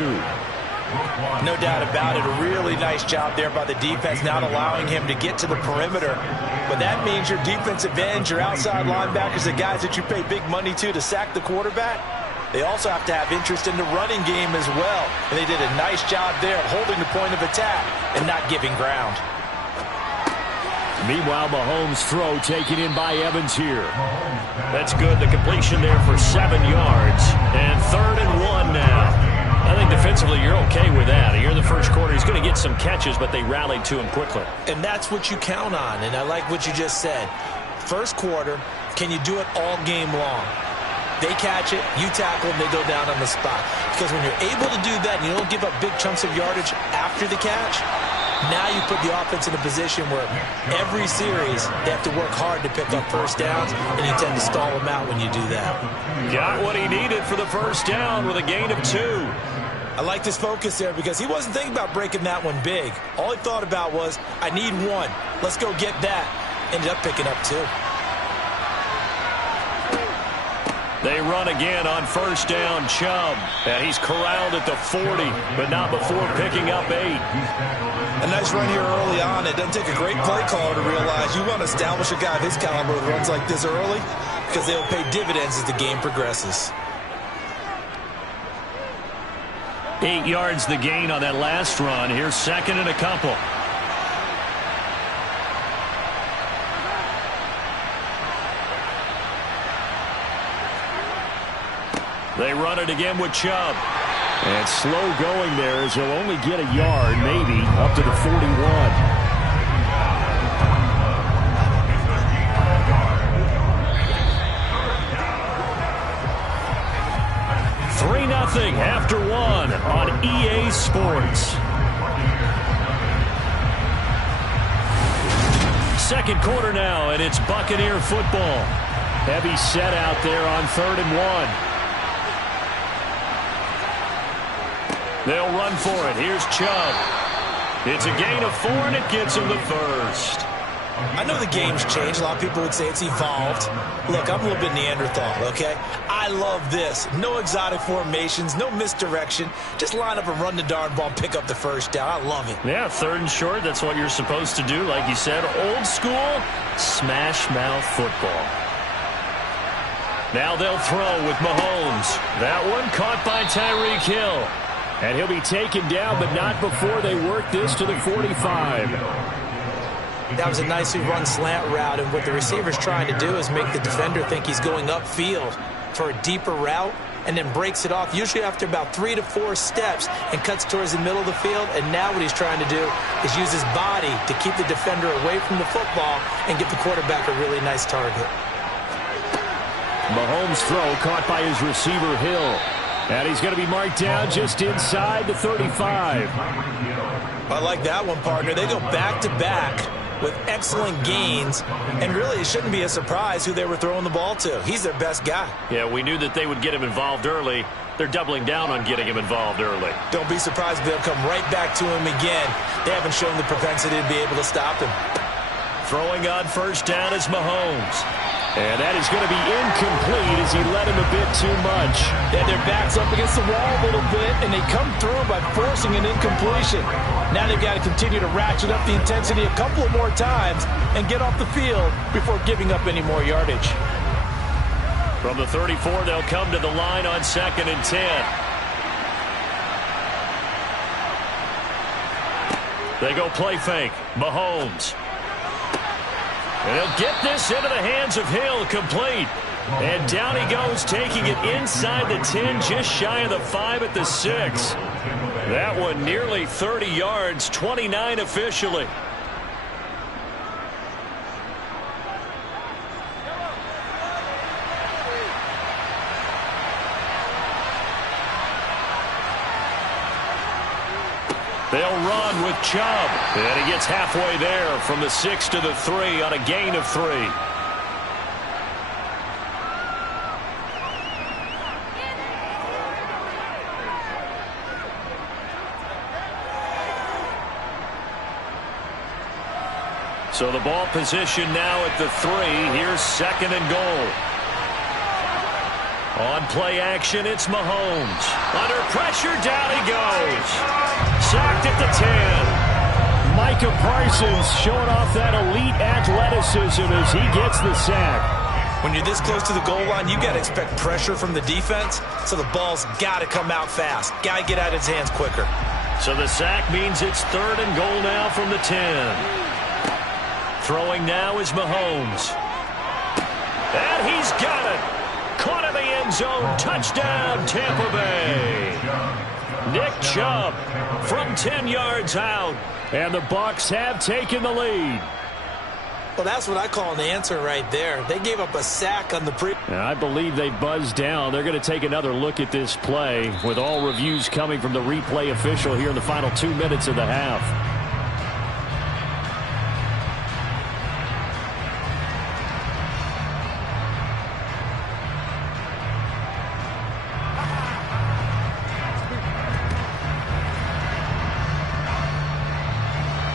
No doubt about it. A really nice job there by the defense, not allowing him to get to the perimeter. But that means your defensive ends, your outside linebackers, the guys that you pay big money to sack the quarterback, they also have to have interest in the running game as well. And they did a nice job there of holding the point of attack and not giving ground. Meanwhile, Mahomes' throw taken in by Evans here. That's good. The completion there for 7 yards. And 3rd and 1 now. I think defensively you're okay with that. Here in the first quarter, he's going to get some catches, but they rallied to him quickly. And that's what you count on, and I like what you just said. First quarter, can you do it all game long? They catch it, you tackle them, they go down on the spot. Because when you're able to do that and you don't give up big chunks of yardage after the catch, now you put the offense in a position where every series they have to work hard to pick up first downs, and you tend to stall them out when you do that. Got what he needed for the first down with a gain of 2. I like this focus there because he wasn't thinking about breaking that one big. All he thought about was, I need 1. Let's go get that. Ended up picking up 2. They run again on first down, Chubb. And he's corralled at the 40, but not before picking up 8. A nice run here early on. It doesn't take a great play caller to realize you want to establish a guy of his caliber that runs like this early because they'll pay dividends as the game progresses. 8 yards the gain on that last run. Here's 2nd and a couple. They run it again with Chubb. And slow going there as he'll only get a yard, maybe, up to the 41. 3-0 after 1 on EA Sports. Second quarter now, and it's Buccaneer football. Heavy set out there on 3rd and 1. They'll run for it. Here's Chubb. It's a gain of 4, and it gets him the first. I know the game's changed. A lot of people would say it's evolved. Look, I'm a little bit Neanderthal, okay? I love this. No exotic formations, no misdirection. Just line up and run the darn ball and pick up the first down. I love it. Yeah, 3rd and short. That's what you're supposed to do. Like you said, old school, smash mouth football. Now they'll throw with Mahomes. That one caught by Tyreek Hill. And he'll be taken down, but not before they work this to the 45. That was a nicely run slant route, and what the receiver's trying to do is make the defender think he's going upfield for a deeper route, and then breaks it off, usually after about 3 to 4 steps, and cuts towards the middle of the field. And now what he's trying to do is use his body to keep the defender away from the football and give the quarterback a really nice target. Mahomes' throw caught by his receiver, Hill. And he's going to be marked down just inside the 35. I like that one, partner. They go back-to-back with excellent gains, and really it shouldn't be a surprise who they were throwing the ball to. He's their best guy. Yeah, we knew that they would get him involved early. They're doubling down on getting him involved early. Don't be surprised if they'll come right back to him again. They haven't shown the propensity to be able to stop him. Throwing on first down is Mahomes. And that is going to be incomplete as he led him a bit too much. Yeah, their back's up against the wall a little bit, and they come through by forcing an incompletion. Now they've got to continue to ratchet up the intensity a couple of more times and get off the field before giving up any more yardage. From the 34, they'll come to the line on 2nd and 10. They go play fake. Mahomes. And he'll get this into the hands of Hill, complete. And down he goes, taking it inside the 10, just shy of the 5 at the 6. That one nearly 30 yards, 29 officially. They'll run with Chubb. And he gets halfway there from the 6 to the 3 on a gain of 3. So the ball position now at the 3. Here's 2nd and goal. On play action, it's Mahomes. Under pressure, down he goes. Sacked at the 10. Micah Parsons showing off that elite athleticism as he gets the sack. When you're this close to the goal line, you got to expect pressure from the defense, so the ball's got to come out fast. Got to get out of his hands quicker. So the sack means it's 3rd and goal now from the 10. Throwing now is Mahomes. And he's got it. Caught in the end zone. Touchdown, Tampa Bay. Nick Chubb from 10 yards out. And the Bucs have taken the lead. Well, that's what I call an answer right there. They gave up a sack on the I believe they buzzed down. They're going to take another look at this play with all reviews coming from the replay official here in the final 2 minutes of the half.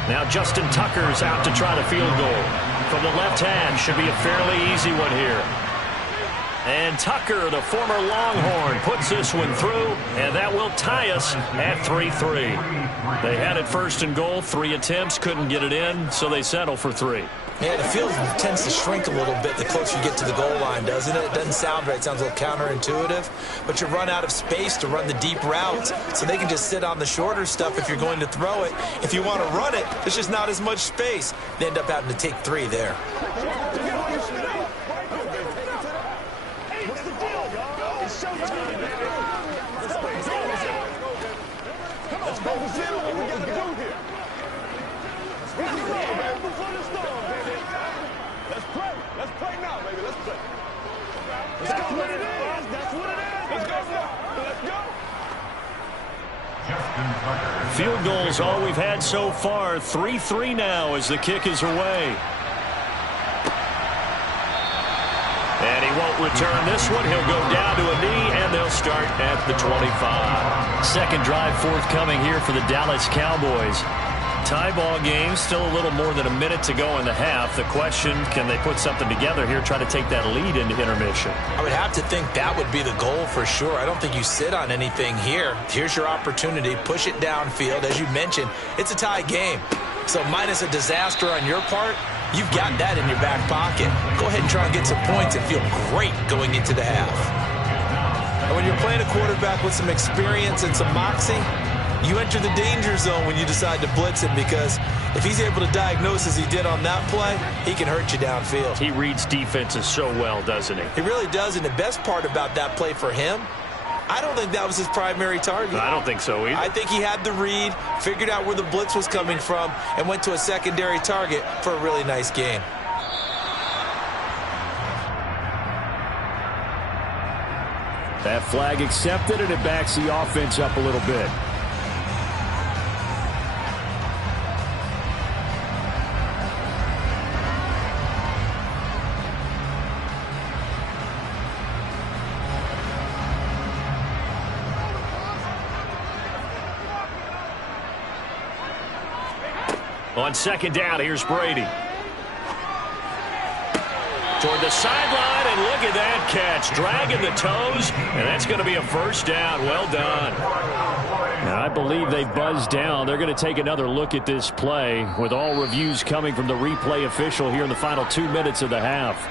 Now Justin Tucker's out to try the field goal. From the left hand, should be a fairly easy one here. And Tucker, the former Longhorn, puts this one through, and that will tie us at 3-3. They had it first and goal, 3 attempts, couldn't get it in, so they settle for 3. Yeah, the field tends to shrink a little bit the closer you get to the goal line, doesn't it? It doesn't sound right. It sounds a little counterintuitive. But you run out of space to run the deep routes, so they can just sit on the shorter stuff if you're going to throw it. If you want to run it, there's just not as much space. They end up having to take 3 there. Field goals all we've had so far. 3-3 now as the kick is away. And he won't return this one. He'll go down to a knee, and they'll start at the 25. Second drive forthcoming here for the Dallas Cowboys. Tie ball game, still a little more than a minute to go in the half. The question, can they put something together here, try to take that lead into intermission? I would have to think that would be the goal for sure. I don't think you sit on anything here. Here's your opportunity. Push it downfield. As you mentioned, it's a tie game. So minus a disaster on your part, you've got that in your back pocket. Go ahead and try and get some points and feel great going into the half. And when you're playing a quarterback with some experience and some moxie, you enter the danger zone when you decide to blitz him, because if he's able to diagnose as he did on that play, he can hurt you downfield. He reads defenses so well, doesn't he? He really does, and the best part about that play for him, I don't think that was his primary target. I don't think so either. I think he had the read, figured out where the blitz was coming from, and went to a secondary target for a really nice gain. That flag accepted, and it backs the offense up a little bit. On second down, here's Brady. Toward the sideline, and look at that catch. Dragging the toes, and that's going to be a first down. Well done. And I believe they buzzed down. They're going to take another look at this play with all reviews coming from the replay official here in the final 2 minutes of the half.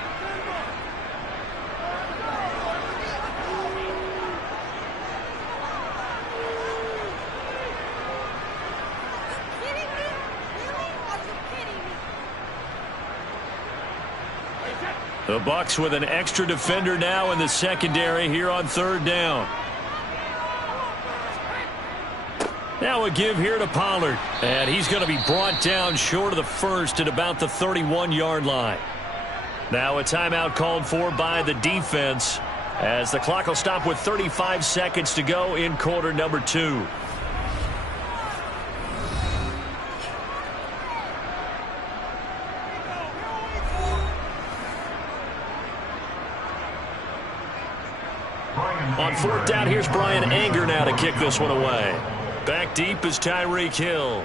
The Bucs with an extra defender now in the secondary here on third down. Now a give here to Pollard. And he's going to be brought down short of the first at about the 31-yard line. Now a timeout called for by the defense as the clock will stop with 35 seconds to go in quarter number 2. On fourth down, here's Brian Anger now to kick this one away. Back deep is Tyreek Hill.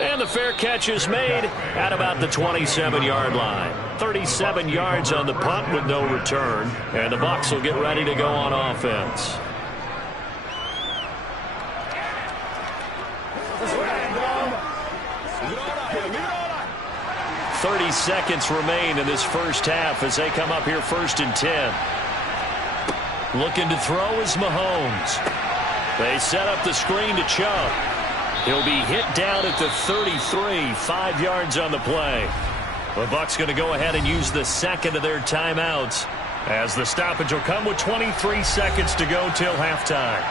And the fair catch is made at about the 27-yard line. 37 yards on the punt with no return. And the Bucs will get ready to go on offense. .30 seconds remain in this first half as they come up here first and 10. Looking to throw is Mahomes. They set up the screen to Chubb. He'll be hit down at the 33, 5 yards on the play. The Bucs going to go ahead and use the second of their timeouts, as the stoppage will come with 23 seconds to go till halftime.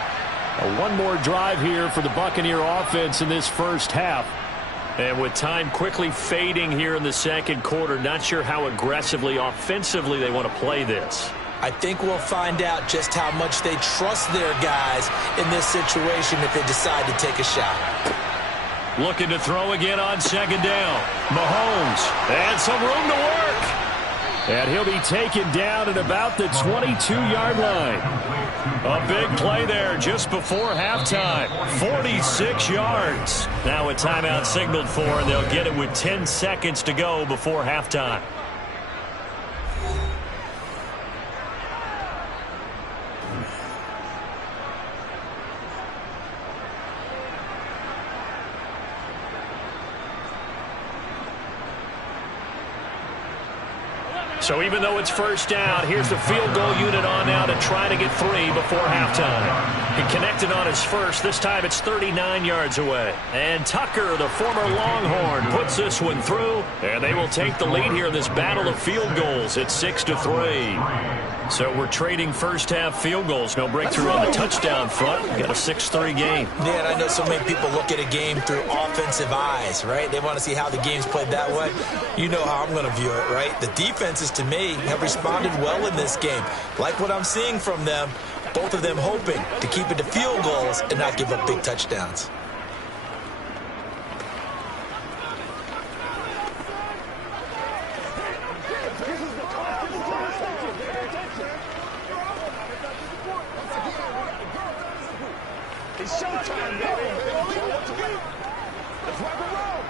One more drive here for the Buccaneer offense in this first half. And with time quickly fading here in the second quarter, not sure how aggressively, offensively they want to play this. I think we'll find out just how much they trust their guys in this situation if they decide to take a shot. Looking to throw again on second down. Mahomes, and some room to work. And he'll be taken down at about the 22-yard line. A big play there just before halftime. 46 yards. Now a timeout signaled for, and they'll get it with 10 seconds to go before halftime. So even though it's first down, here's the field goal unit on now to try to get 3 before halftime. He connected on his first. This time it's 39 yards away. And Tucker, the former Longhorn, puts this one through. And they will take the lead here in this battle of field goals at 6-3. So we're trading first half field goals. No breakthrough on the touchdown front. We've got a 6-3 game. Yeah, and I know so many people look at a game through offensive eyes, right? They want to see how the game's played that way. You know how I'm going to view it, right? The defenses, to me, have responded well in this game. Like what I'm seeing from them, both of them hoping to keep it to field goals and not give up big touchdowns. It's showtime, baby. Let's rock and roll.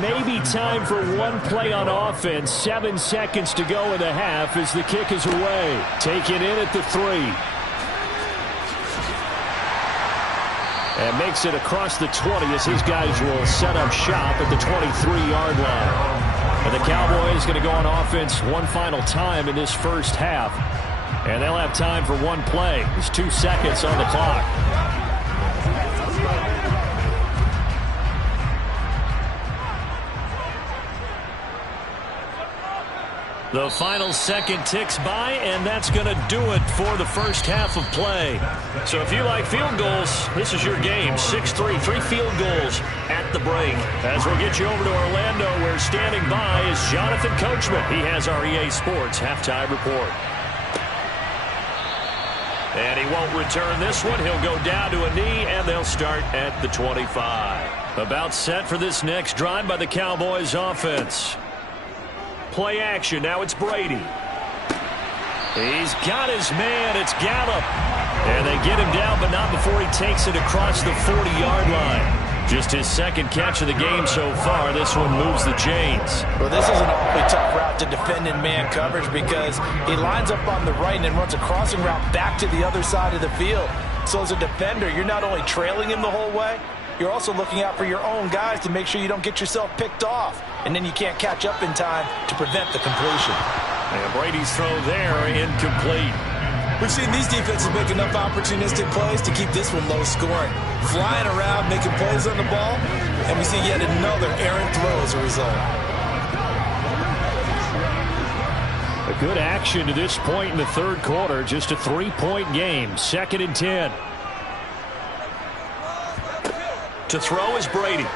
Maybe time for one play on offense. 7 seconds to go in the half as the kick is away. Taken in at the 3. And makes it across the 20 as his guys will set up shop at the 23-yard line. And the Cowboys going to go on offense one final time in this first half. And they'll have time for one play. There's 2 seconds on the clock. The final second ticks by, and that's going to do it for the first half of play. So if you like field goals, this is your game. 6-3, 3 field goals at the break. As we'll get you over to Orlando, where standing by is Jonathan Coachman. He has our EA Sports halftime report. And he won't return this one. He'll go down to a knee, and they'll start at the 25. About set for this next drive by the Cowboys offense. Play action. Now it's Brady. He's got his man. It's Gallup. And they get him down, but not before he takes it across the 40-yard line. Just his second catch of the game so far. This one moves the chains. Well, this is an awfully tough route to defend in man coverage because he lines up on the right and then runs a crossing route back to the other side of the field. So as a defender, you're not only trailing him the whole way, you're also looking out for your own guys to make sure you don't get yourself picked off. And then you can't catch up in time to prevent the completion. And Brady's throw there incomplete. We've seen these defenses make enough opportunistic plays to keep this one low scoring. Flying around, making plays on the ball, and we see yet another errant throw as a result. A good action to this point in the third quarter. Just a 3-point game. 2nd and 10. To throw is Brady.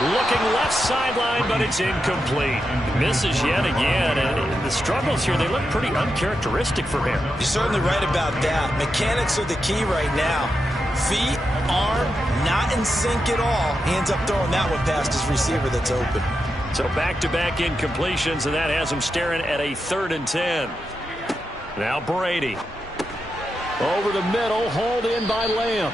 Looking left sideline, but it's incomplete. Misses yet again, and the struggles here, they look pretty uncharacteristic for him. You're certainly right about that. Mechanics are the key right now. Feet, arm, not in sync at all. He ends up throwing that one past his receiver that's open. So back-to-back incompletions, and that has him staring at a 3rd and 10. Now Brady. Over the middle, hauled in by Lamb.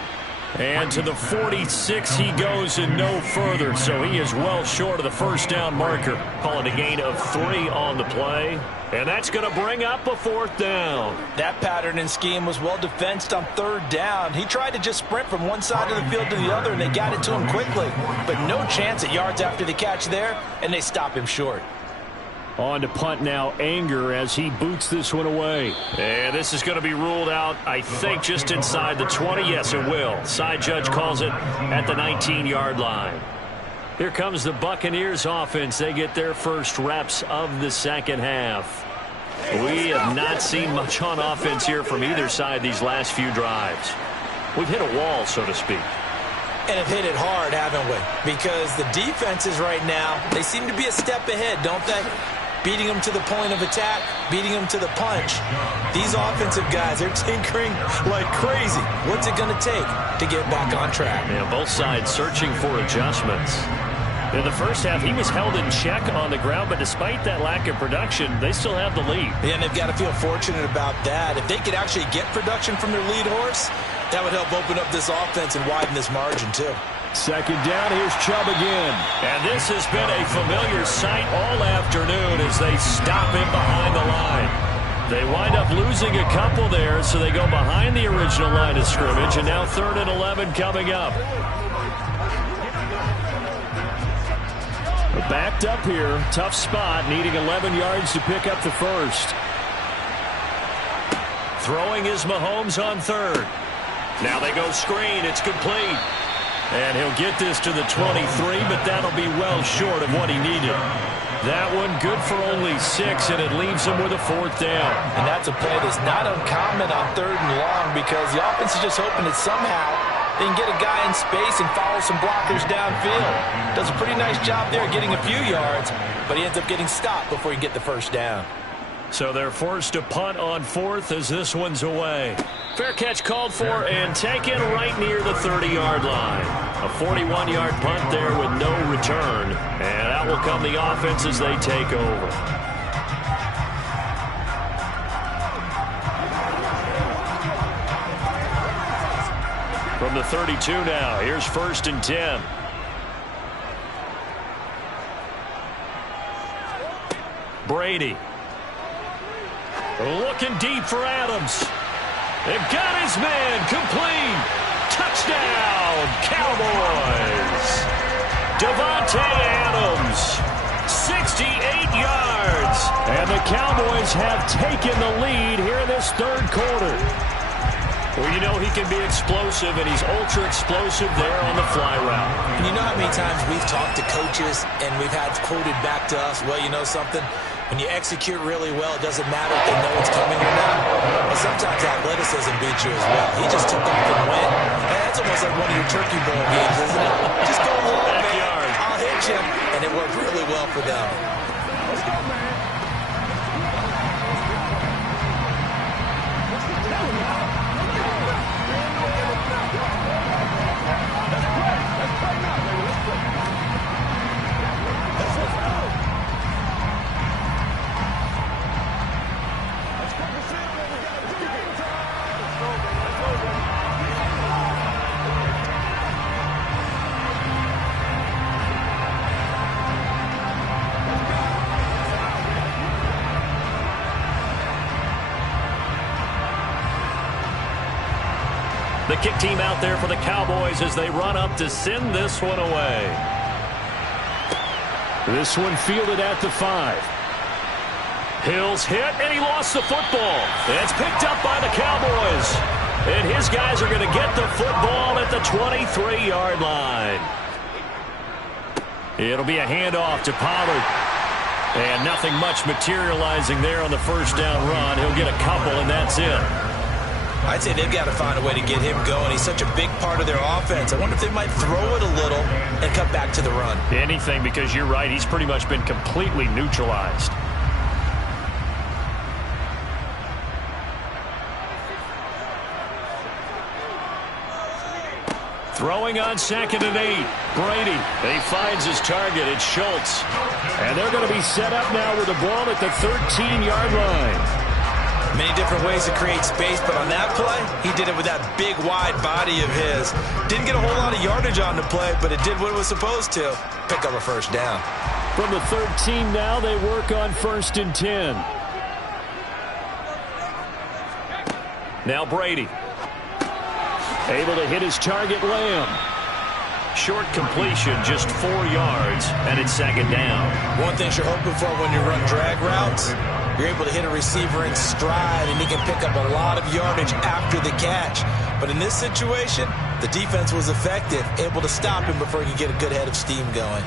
And to the 46 he goes and no further. So he is well short of the first down marker. Calling a gain of 3 on the play. And that's going to bring up a 4th down. That pattern and scheme was well defensed on 3rd down. He tried to just sprint from one side of the field to the other, and they got it to him quickly. But no chance at yards after the catch there, and they stop him short. On to punt now, Anger, as he boots this one away. And this is going to be ruled out, I think, just inside the 20. Yes, it will. Side judge calls it at the 19-yard line. Here comes the Buccaneers offense. They get their first reps of the second half. We have not seen much on offense here from either side these last few drives. We've hit a wall, so to speak. And have hit it hard, haven't we? Because the defenses right now, they seem to be a step ahead, don't they? Beating them to the point of attack, beating them to the punch. These offensive guys, they're tinkering like crazy. What's it going to take to get back on track? Yeah, both sides searching for adjustments. In the first half, he was held in check on the ground, but despite that lack of production, they still have the lead. Yeah, and they've got to feel fortunate about that. If they could actually get production from their lead horse, that would help open up this offense and widen this margin, too. Second down, here's Chubb again. And this has been a familiar sight all afternoon as they stop him behind the line. They wind up losing a couple there, so they go behind the original line of scrimmage, and now 3rd and 11 coming up. Backed up here, tough spot, needing 11 yards to pick up the first. Throwing is Mahomes on 3rd. Now they go screen, it's complete. And he'll get this to the 23, but that'll be well short of what he needed. That one good for only 6, and it leaves him with a 4th down. And that's a play that's not uncommon on 3rd and long because the offense is just hoping that somehow they can get a guy in space and follow some blockers downfield. Does a pretty nice job there getting a few yards, but he ends up getting stopped before he get the first down. So they're forced to punt on 4th as this one's away. Fair catch called for and taken right near the 30-yard line. A 41-yard punt there with no return. And out will come the offense as they take over. From the 32 now, here's 1st and 10. Brady. Looking deep for Adams. They've got his man complete. Touchdown, Cowboys. Davante Adams, 68 yards. And the Cowboys have taken the lead here in this 3rd quarter. Well, you know he can be explosive, and he's ultra-explosive there on the fly route. And you know how many times we've talked to coaches and we've had quoted back to us, well, you know something? When you execute really well, it doesn't matter if they know it's coming or not. But sometimes athleticism beats you as well. He just took off and went. And that's almost like one of your Turkey Bowl games, isn't it? Just go long, man. I'll hit you. And it worked really well for them. The kick team out there for the Cowboys as they run up to send this one away. This one fielded at the 5. Hill's hit, and he lost the football. It's picked up by the Cowboys. And his guys are going to get the football at the 23-yard line. It'll be a handoff to Pollard. And nothing much materializing there on the first down run. He'll get a couple, and that's it. I'd say they've got to find a way to get him going. He's such a big part of their offense. I wonder if they might throw it a little and cut back to the run. Anything, because you're right. He's pretty much been completely neutralized. Throwing on 2nd and 8. Brady. He finds his target. It's Schultz. And they're going to be set up now with the ball at the 13-yard line. Many different ways to create space, but on that play, he did it with that big, wide body of his. Didn't get a whole lot of yardage on the play, but it did what it was supposed to. Pick up a first down. From the 13 now, they work on 1st and 10. Now Brady. Able to hit his target, Lamb. Short completion, just 4 yards, and it's second down. One thing you're hoping for when you run drag routes, you're able to hit a receiver in stride, and he can pick up a lot of yardage after the catch. But in this situation, the defense was effective, able to stop him before he could get a good head of steam going.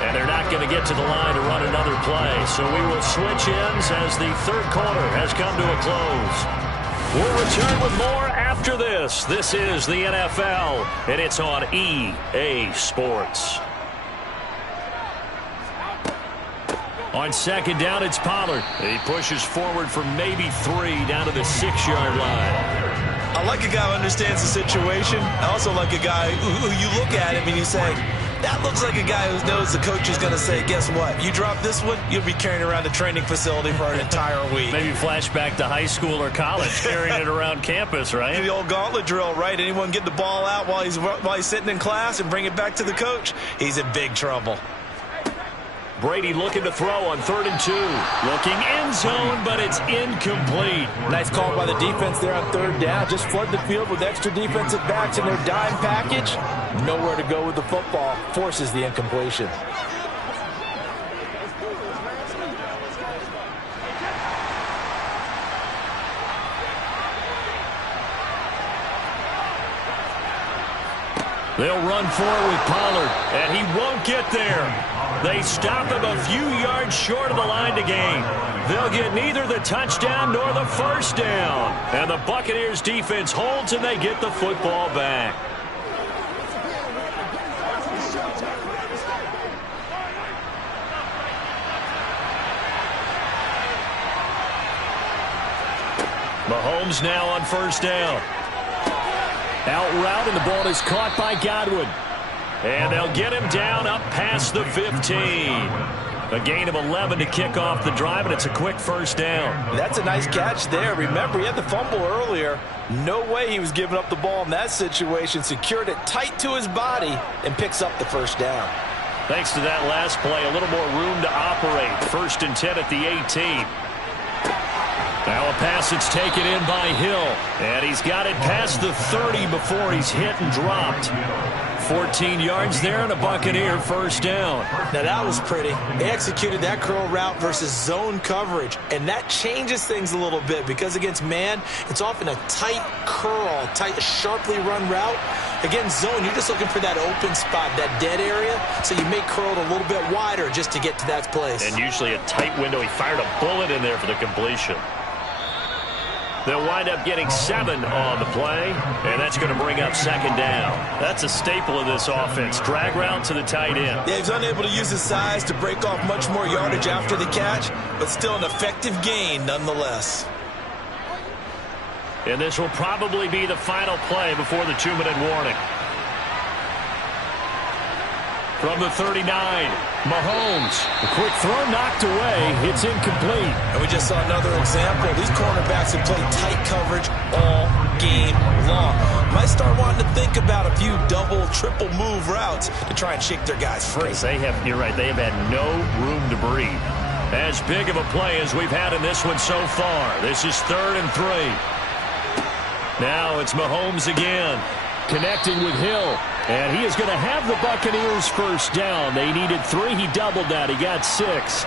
And they're not going to get to the line to run another play. So we will switch ends as the third quarter has come to a close. We'll return with more after this. This is the NFL, and it's on EA Sports. On second down, it's Pollard. He pushes forward for maybe 3 down to the 6-yard line. I like a guy who understands the situation. I also like a guy who you look at him and you say, that looks like a guy who knows the coach is going to say, guess what? You drop this one, you'll be carrying around the training facility for an entire week. Maybe flashback to high school or college, carrying it around campus, right? The old gauntlet drill, right? Anyone get the ball out while he's sitting in class and bring it back to the coach, he's in big trouble. Brady looking to throw on 3rd and 2. Looking end zone, but it's incomplete. Nice call by the defense there on 3rd down. Just flood the field with extra defensive backs in their dime package. Nowhere to go with the football. Forces the incompletion. They'll run forward with Pollard, and he won't get there. They stop him a few yards short of the line to gain. They'll get neither the touchdown nor the first down. And the Buccaneers defense holds, and they get the football back. Mahomes now on 1st down. Out route, and the ball is caught by Godwin. And they'll get him down up past the 15. A gain of 11 to kick off the drive, and it's a quick 1st down. That's a nice catch there. Remember, he had the fumble earlier. No way he was giving up the ball in that situation. Secured it tight to his body and picks up the 1st down. Thanks to that last play, a little more room to operate. 1st and 10 at the 18. Now a pass that's taken in by Hill. And he's got it past the 30 before he's hit and dropped. 14 yards there and a Buccaneer 1st down. Now that was pretty. They executed that curl route versus zone coverage, and that changes things a little bit because against man, it's often a tight curl, tight, sharply run route. Against zone, you're just looking for that open spot, that dead area, so you may curl it a little bit wider just to get to that place. And usually a tight window. He fired a bullet in there for the completion. They'll wind up getting 7 on the play, and that's going to bring up 2nd down. That's a staple of this offense. Drag route to the tight end. Yeah, he's unable to use his size to break off much more yardage after the catch, but still an effective gain nonetheless. And this will probably be the final play before the 2-minute warning. From the 39, Mahomes. A quick throw knocked away. It's incomplete. And we just saw another example. These cornerbacks have played tight coverage all game long. Might start wanting to think about a few double, triple move routes to try and shake their guys free. You're right, they have had no room to breathe. As big of a play as we've had in this one so far. This is 3rd and 3. Now it's Mahomes again. Connecting with Hill. And he is going to have the Buccaneers 1st down. They needed 3. He doubled that. He got 6.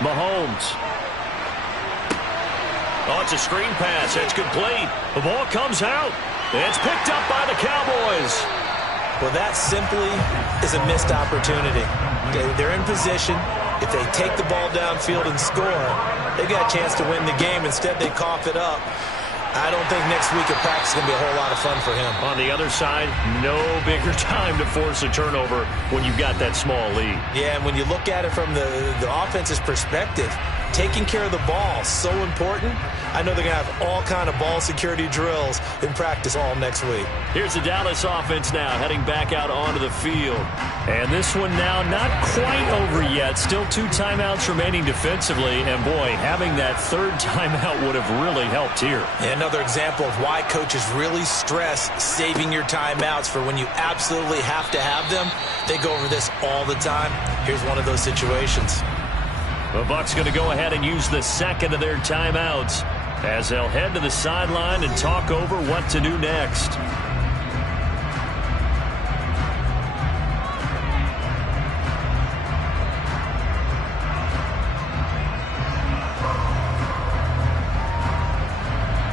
Mahomes. Oh, it's a screen pass. It's complete. The ball comes out. It's picked up by the Cowboys. Well, that simply is a missed opportunity. They're in position. If they take the ball downfield and score, they've got a chance to win the game. Instead, they cough it up. I don't think next week at practice is going to be a whole lot of fun for him. On the other side, no bigger time to force a turnover when you've got that small lead. Yeah, and when you look at it from the offense's perspective, taking care of the ball is so important. I know they're going to have all kind of ball security drills in practice all next week. Here's the Dallas offense now heading back out onto the field. And this one now not quite over yet. Still 2 timeouts remaining defensively. And, boy, having that 3rd timeout would have really helped here. And another example of why coaches really stress saving your timeouts for when you absolutely have to have them. They go over this all the time. Here's one of those situations. The Bucs going to go ahead and use the 2nd of their timeouts as they'll head to the sideline and talk over what to do next.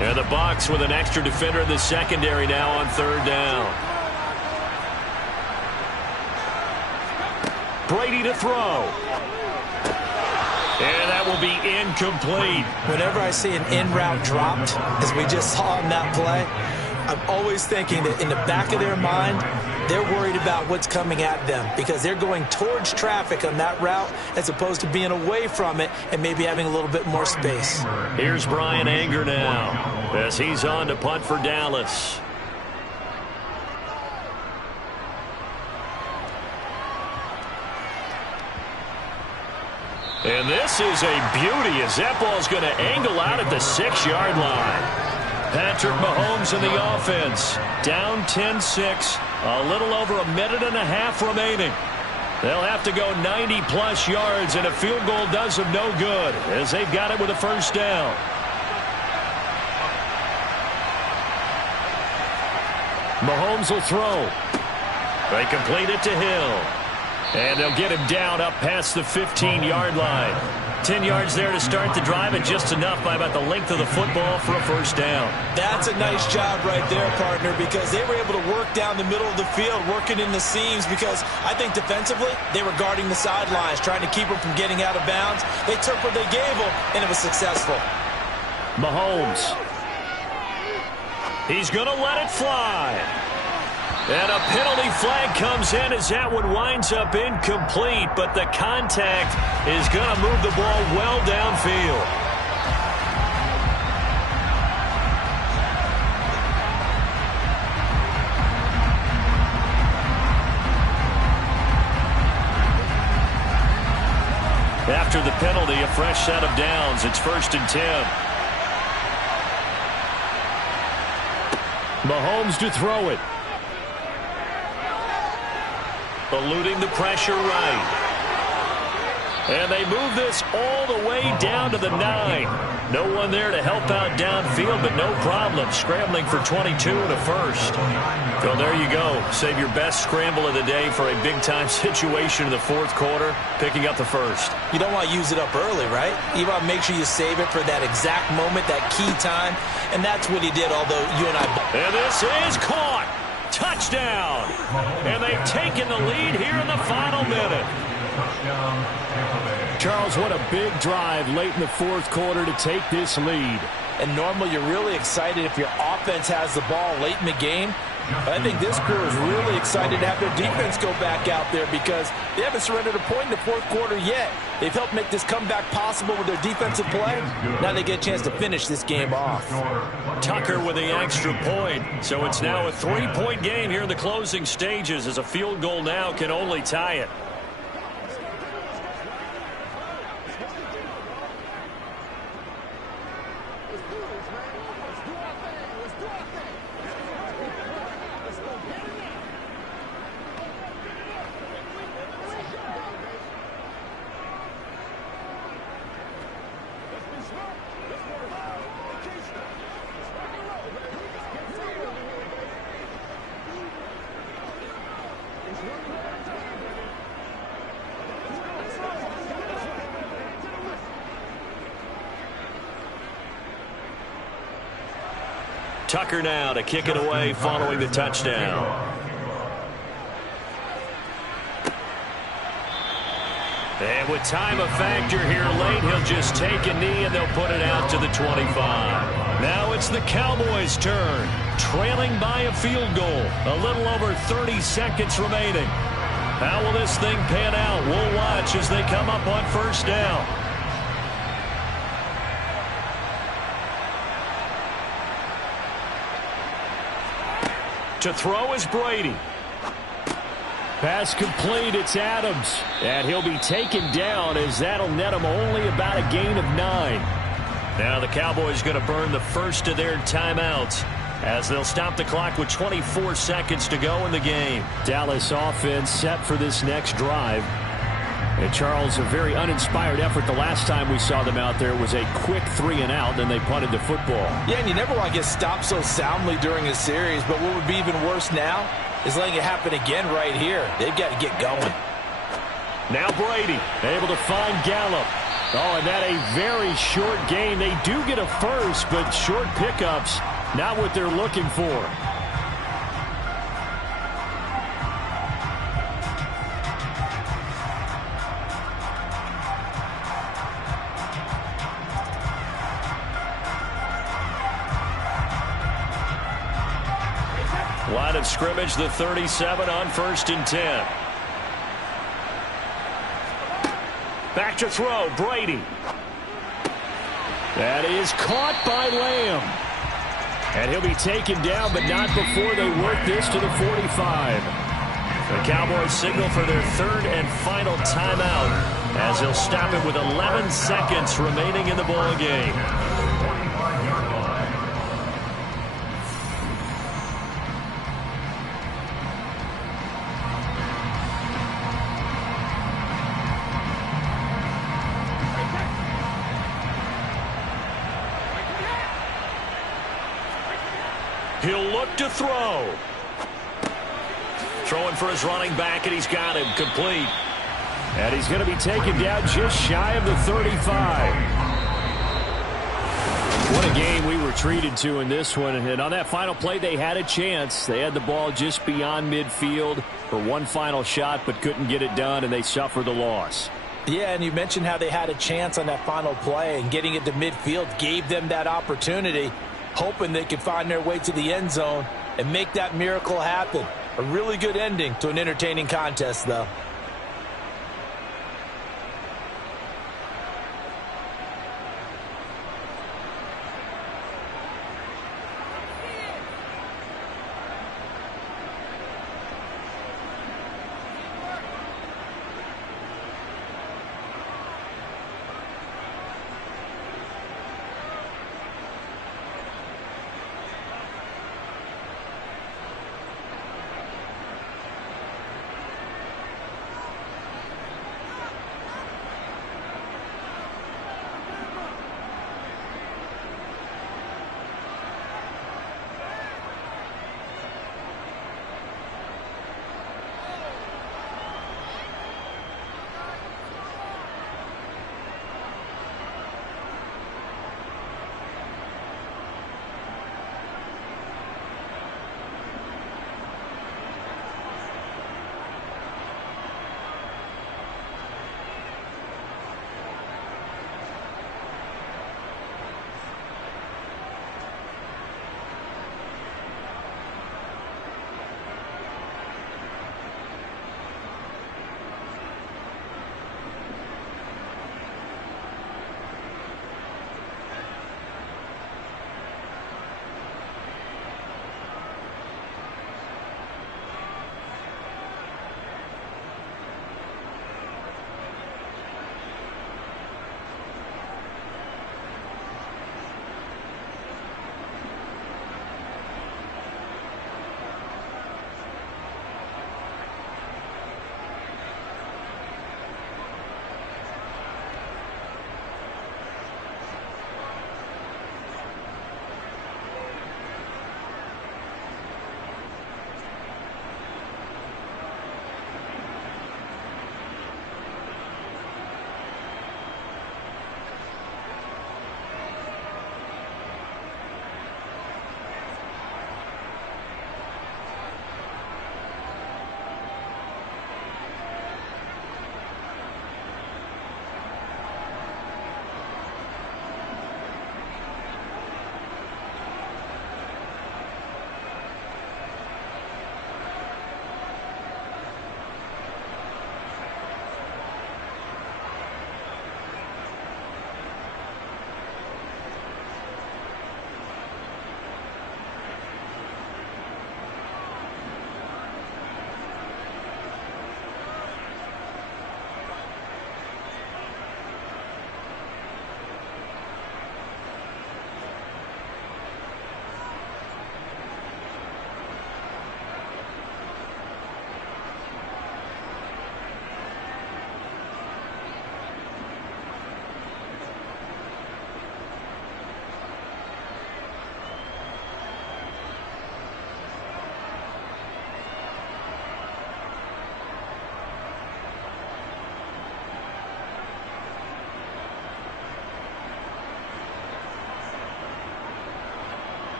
And the Bucs with an extra defender in the secondary now on 3rd down. Brady to throw. And that will be incomplete. Whenever I see an in-route dropped, as we just saw in that play, I'm always thinking that in the back of their mind, they're worried about what's coming at them because they're going towards traffic on that route as opposed to being away from it and maybe having a little bit more space. Here's Brian Anger now as he's on to punt for Dallas. And this is a beauty as that ball's going to angle out at the 6-yard line. Patrick Mahomes in the offense. Down 10-6. A little over a minute and a half remaining. They'll have to go 90-plus yards, and a field goal does them no good as they've got it with a 1st down. Mahomes will throw. They complete it to Hill. And they'll get him down up past the 15-yard line. 10 yards there to start the drive, and just enough by about the length of the football for a 1st down. That's a nice job right there, partner, because they were able to work down the middle of the field, working in the seams, because I think defensively they were guarding the sidelines, trying to keep them from getting out of bounds. They took what they gave them, and it was successful. Mahomes. He's going to let it fly. And a penalty flag comes in as that one winds up incomplete, but the contact is going to move the ball well downfield. After the penalty, a fresh set of downs. It's 1st and 10. Mahomes to throw it. Eluding the pressure right. And they move this all the way down to the 9. No one there to help out downfield, but no problem. Scrambling for 22 and a 1st. So there you go. Save your best scramble of the day for a big-time situation in the 4th quarter, picking up the 1st. You don't want to use it up early, right? You want to make sure you save it for that exact moment, that key time. And that's what he did, although you and I... And this is caught. Touchdown. And they've taken the lead here in the final minute. Charles, what a big drive late in the 4th quarter to take this lead. And normally you're really excited if your offense has the ball late in the game. But I think this crew is really excited to have their defense go back out there because they haven't surrendered a point in the 4th quarter yet. They've helped make this comeback possible with their defensive play. Now they get a chance to finish this game off. Tucker with the extra point. So it's now a 3-point game here in the closing stages as a field goal now can only tie it. Tucker now to kick it away following the touchdown. And with time a factor here late, he'll just take a knee and they'll put it out to the 25. Now it's the Cowboys' turn, trailing by a field goal. A little over 30 seconds remaining. How will this thing pan out? We'll watch as they come up on 1st down. To throw is Brady. Pass complete. It's Adams. And he'll be taken down as that'll net him only about a gain of 9. Now the Cowboys going to burn the first of their timeouts as they'll stop the clock with 24 seconds to go in the game. Dallas offense set for this next drive. And Charles, a very uninspired effort the last time we saw them out there. It was a quick 3-and-out, then they punted the football. Yeah, and you never want to get stopped so soundly during a series, but what would be even worse now is letting it happen again right here. They've got to get going. Now Brady able to find Gallup. Oh, and that a very short gain. They do get a first, but short pickups, not what they're looking for. Line of scrimmage, the 37 on 1st and 10. Back to throw, Brady. That is caught by Lamb. And he'll be taken down, but not before they work this to the 45. The Cowboys signal for their third and final timeout as they'll stop it with 11 seconds remaining in the ball game. He'll look to throw. Throwing for his running back, and he's got him complete. And he's going to be taken down just shy of the 35. What a game we were treated to in this one. And on that final play, they had a chance. They had the ball just beyond midfield for one final shot, but couldn't get it done, and they suffered the loss. Yeah, and you mentioned how they had a chance on that final play, and getting it to midfield gave them that opportunity, hoping they could find their way to the end zone and make that miracle happen. A really good ending to an entertaining contest, though.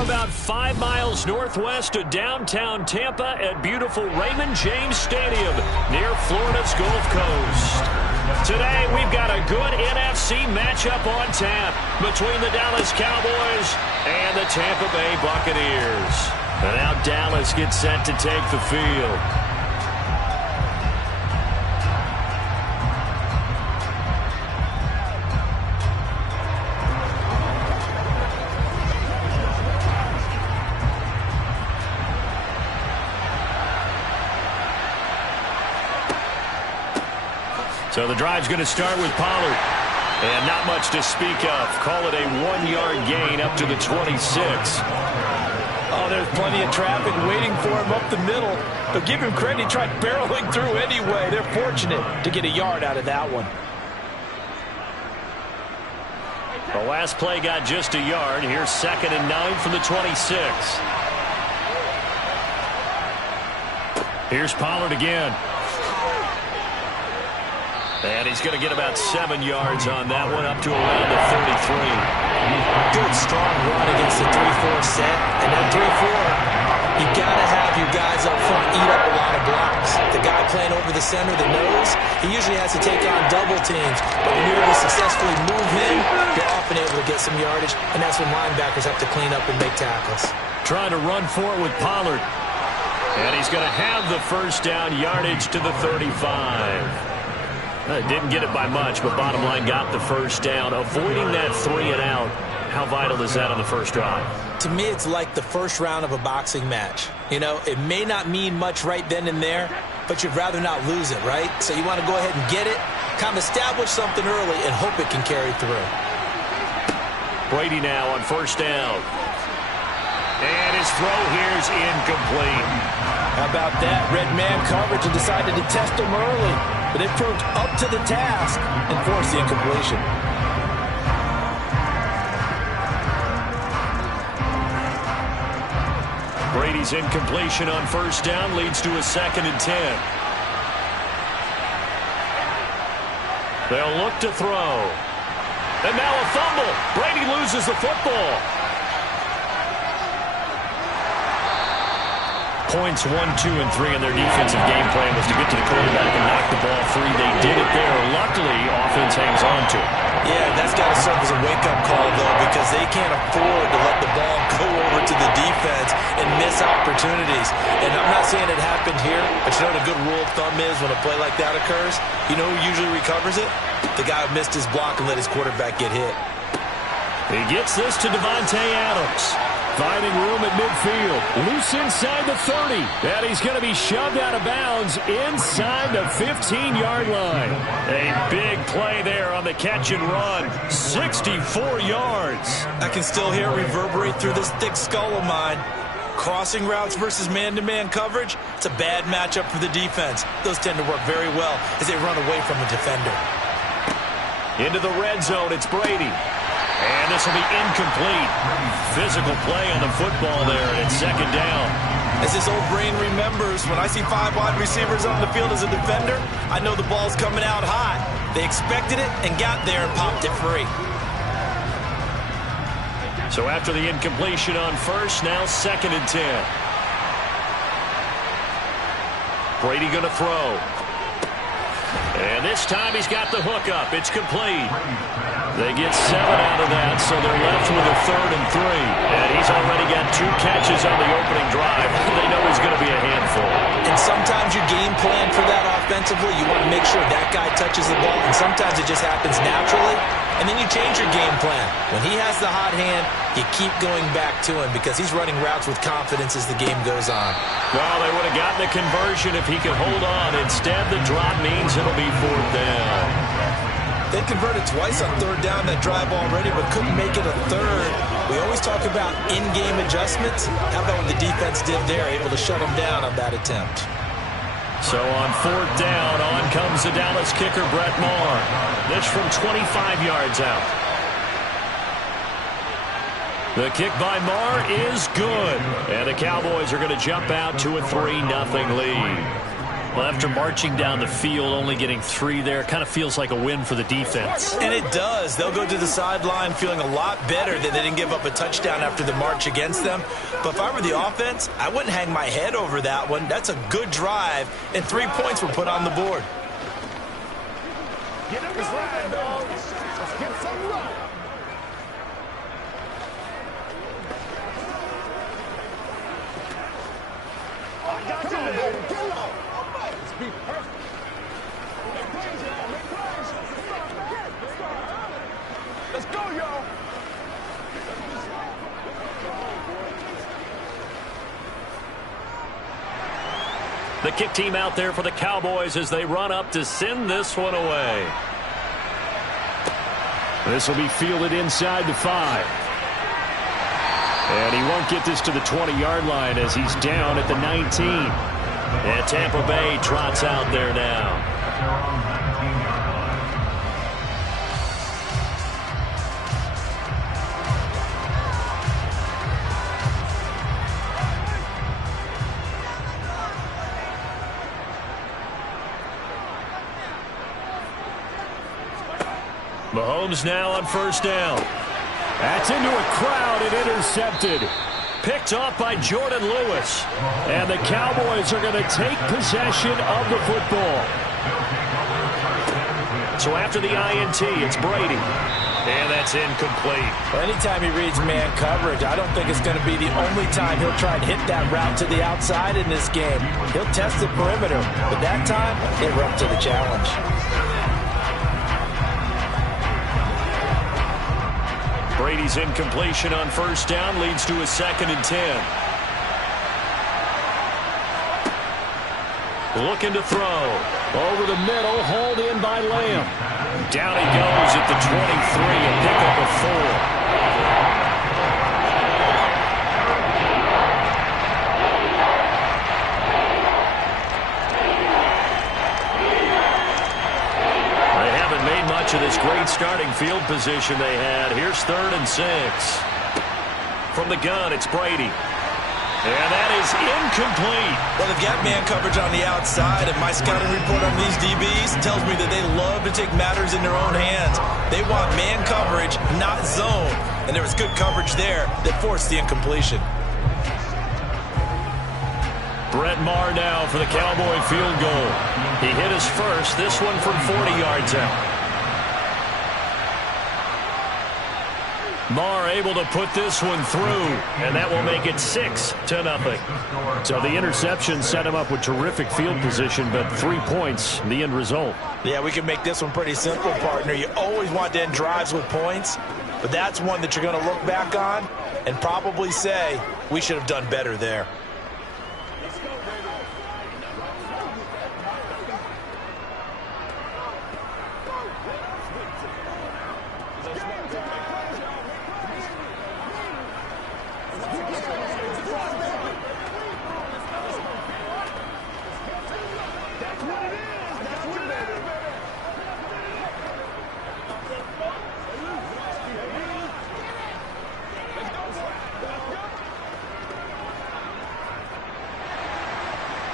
about 5 miles northwest of downtown Tampa at beautiful Raymond James Stadium near Florida's Gulf Coast. Today, we've got a good NFC matchup on tap between the Dallas Cowboys and the Tampa Bay Buccaneers. And now Dallas gets set to take the field. So the drive's going to start with Pollard. And not much to speak of. Call it a 1-yard gain up to the 26. Oh, there's plenty of traffic waiting for him up the middle. But give him credit, he tried barreling through anyway. They're fortunate to get a yard out of that one. The last play got just a yard. Here's 2nd and 9 from the 26. Here's Pollard again. And he's going to get about 7 yards on that one, up to around the 33. Good, strong run against the 3-4 set. And that 3-4, you got to have your guys up front eat up a lot of blocks. The guy playing over the center, the nose, he usually has to take on double teams. But when you're able to successfully move him, you're often able to get some yardage. And that's when linebackers have to clean up and make tackles. Trying to run for it with Pollard. And he's going to have the first down, yardage to the 35. Didn't get it by much, but bottom line got the first down. Avoiding that 3 and out, how vital is that on the first drive? To me, it's like the first round of a boxing match. You know, it may not mean much right then and there, but you'd rather not lose it, right? So you want to go ahead and get it, kind of establish something early, and hope it can carry through. Brady now on first down. And his throw here is incomplete. How about that? Red man coverage and decided to test him early. But it proved up to the task and forced the incompletion. Brady's incompletion on first down leads to a 2nd and 10. They'll look to throw. And now a fumble. Brady loses the football. Points 1, 2, and 3 in their defensive game plan was to get to the quarterback and knock the ball free. They did it there. Luckily, offense hangs on to it. Yeah, that's got to serve as a wake-up call, though, because they can't afford to let the ball go over to the defense and miss opportunities. And I'm not saying it happened here, but you know what a good rule of thumb is when a play like that occurs? You know who usually recovers it? The guy who missed his block and let his quarterback get hit. He gets this to Davante Adams. Finding room at midfield. Loose inside the 30. And he's going to be shoved out of bounds inside the 15-yard line. A big play there on the catch and run. 64 yards. I can still hear it reverberate through this thick skull of mine. Crossing routes versus man-to-man coverage, it's a bad matchup for the defense. Those tend to work very well as they run away from a defender. Into the red zone, it's Brady. And this will be incomplete. Physical play on the football there, and it's 2nd down. As this old brain remembers, when I see 5 wide receivers on the field as a defender, I know the ball's coming out hot. They expected it and got there and popped it free. So after the incompletion on first, now 2nd and 10. Brady going to throw. And this time he's got the hook up. It's complete. They get 7 out of that, so they're left with a 3rd and 3. And he's already got 2 catches on the opening drive. They know he's going to be a handful. And sometimes you game plan for that offensively. You want to make sure that guy touches the ball, and sometimes it just happens naturally. And then you change your game plan. When he has the hot hand, you keep going back to him because he's running routes with confidence as the game goes on. Well, they would have gotten the conversion if he could hold on. Instead, the drop means it'll be 4th down. They converted twice on 3rd down that drive already, but couldn't make it a 3rd. We always talk about in-game adjustments. How about what the defense did there, able to shut them down on that attempt? So on 4th down, on comes the Dallas kicker, Brett Maher. This from 25 yards out. The kick by Maher is good. And the Cowboys are going to jump out to a 3-0 lead. Well, after marching down the field, only getting 3 there, kind of feels like a win for the defense. And it does. They'll go to the sideline feeling a lot better that they didn't give up a touchdown after the march against them. But if I were the offense, I wouldn't hang my head over that one. That's a good drive, and 3 points were put on the board. Get him right, dog. Let's get some right. I got you, baby. Get off. Let's be perfect. Make plays, y'all. Make plays. Let's go, y'all. The kick team out there for the Cowboys as they run up to send this one away. This will be fielded inside the 5. And he won't get this to the 20-yard line as he's down at the 19. And Tampa Bay trots out there now. Mahomes now on first down. That's into a crowd and intercepted. Picked off by Jordan Lewis. And the Cowboys are going to take possession of the football. So after the INT, it's Brady. And that's incomplete. Well, anytime he reads man coverage, I don't think it's going to be the only time he'll try and hit that route to the outside in this game. He'll test the perimeter, but that time, they were up to the challenge. Brady's incompletion on first down leads to a 2nd and 10. Looking to throw. Over the middle, hauled in by Lamb. Down he goes at the 23, a pickup of 4. Of this great starting field position they had. Here's 3rd and 6. From the gun, it's Brady. And that is incomplete. Well, they've got man coverage on the outside, and my scouting report on these DBs tells me that they love to take matters in their own hands. They want man coverage, not zone. And there was good coverage there that forced the incompletion. Brett Maher now for the Cowboy field goal. He hit his first, this one from 40 yards out. Maher able to put this one through, and that will make it 6-0. So the interception set him up with terrific field position, but 3 points, the end result. Yeah, we can make this one pretty simple, partner. You always want to end drives with points, but that's one that you're going to look back on and probably say, we should have done better there.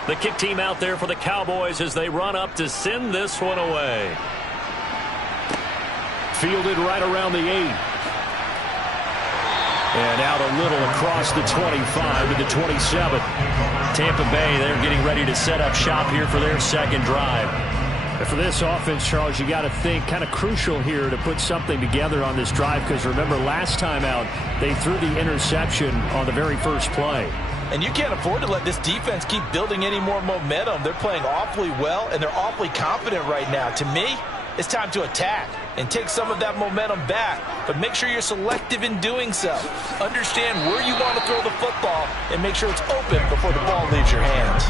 The kick team out there for the Cowboys as they run up to send this one away. Fielded right around the 8. And out a little across the 25 to the 27. Tampa Bay, they're getting ready to set up shop here for their 2nd drive. And for this offense, Charles, you got to think kind of crucial here to put something together on this drive, because remember last time out they threw the interception on the very first play. And you can't afford to let this defense keep building any more momentum. They're playing awfully well, and they're awfully confident right now. To me, it's time to attack and take some of that momentum back, but make sure you're selective in doing so. Understand where you want to throw the football and make sure it's open before the ball leaves your hands.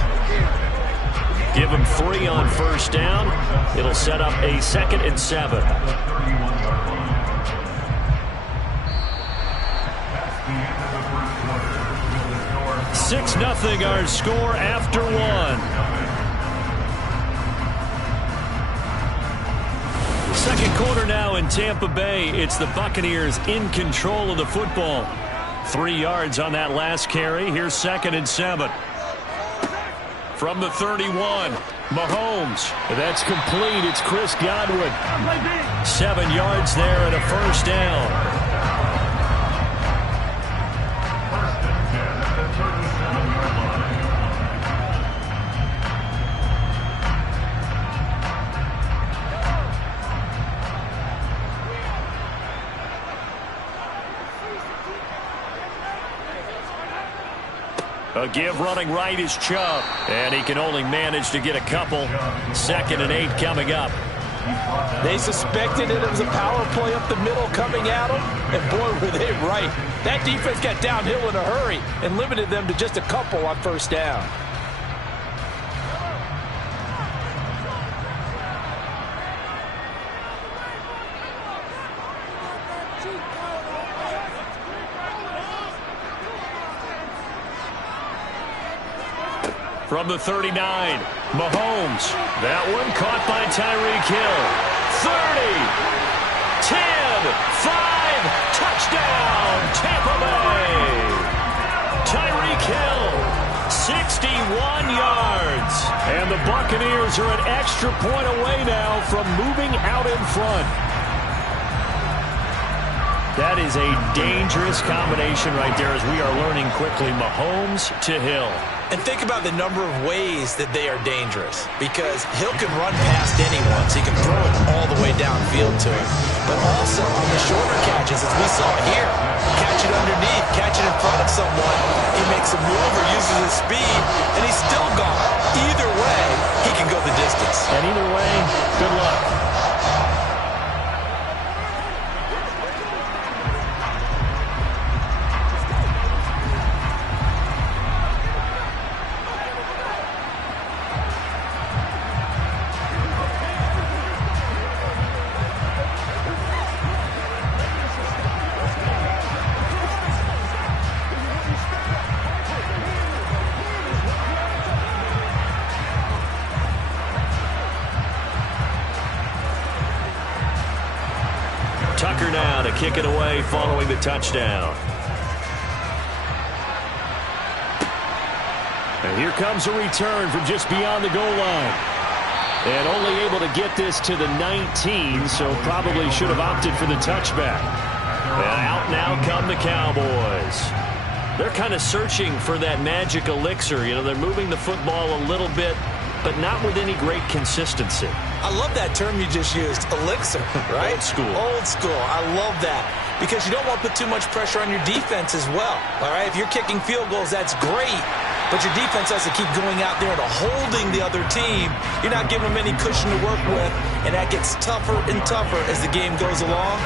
Give them 3 on first down. It'll set up a 2nd and 7. 6-0 our score after 1. Second quarter now in Tampa Bay. It's the Buccaneers in control of the football. 3 yards on that last carry. Here's 2nd and 7. From the 31. Mahomes. That's complete. It's Chris Godwin. 7 yards there and a first down. A give running right is Chubb, and he can only manage to get a couple. 2nd and 8 coming up. They suspected it was a power play up the middle coming at them, and boy, were they right. That defense got downhill in a hurry and limited them to just a couple on first down. From the 39, Mahomes. That one caught by Tyreek Hill. 30, 10, 5, touchdown, Tampa Bay. Tyreek Hill, 61 yards. And the Buccaneers are an extra point away now from moving out in front. That is a dangerous combination right there as we are learning quickly. Mahomes to Hill. And think about the number of ways that they are dangerous, because Hill can run past anyone, so he can throw it all the way downfield to him. But also on the shorter catches, as we saw here, catch it underneath, catch it in front of someone, he makes a move or uses his speed, and he's still gone. Either way, he can go the distance. And either way, good luck. Tucker now to kick it away following the touchdown. And here comes a return from just beyond the goal line. And only able to get this to the 19, so probably should have opted for the touchback. And out now come the Cowboys. They're kind of searching for that magic elixir. You know, they're moving the football a little bit, but not with any great consistency. I love that term you just used, elixir, right? Old school. Old school. I love that. Because you don't want to put too much pressure on your defense as well. All right, if you're kicking field goals, that's great. But your defense has to keep going out there and holding the other team. You're not giving them any cushion to work with, and that gets tougher and tougher as the game goes along.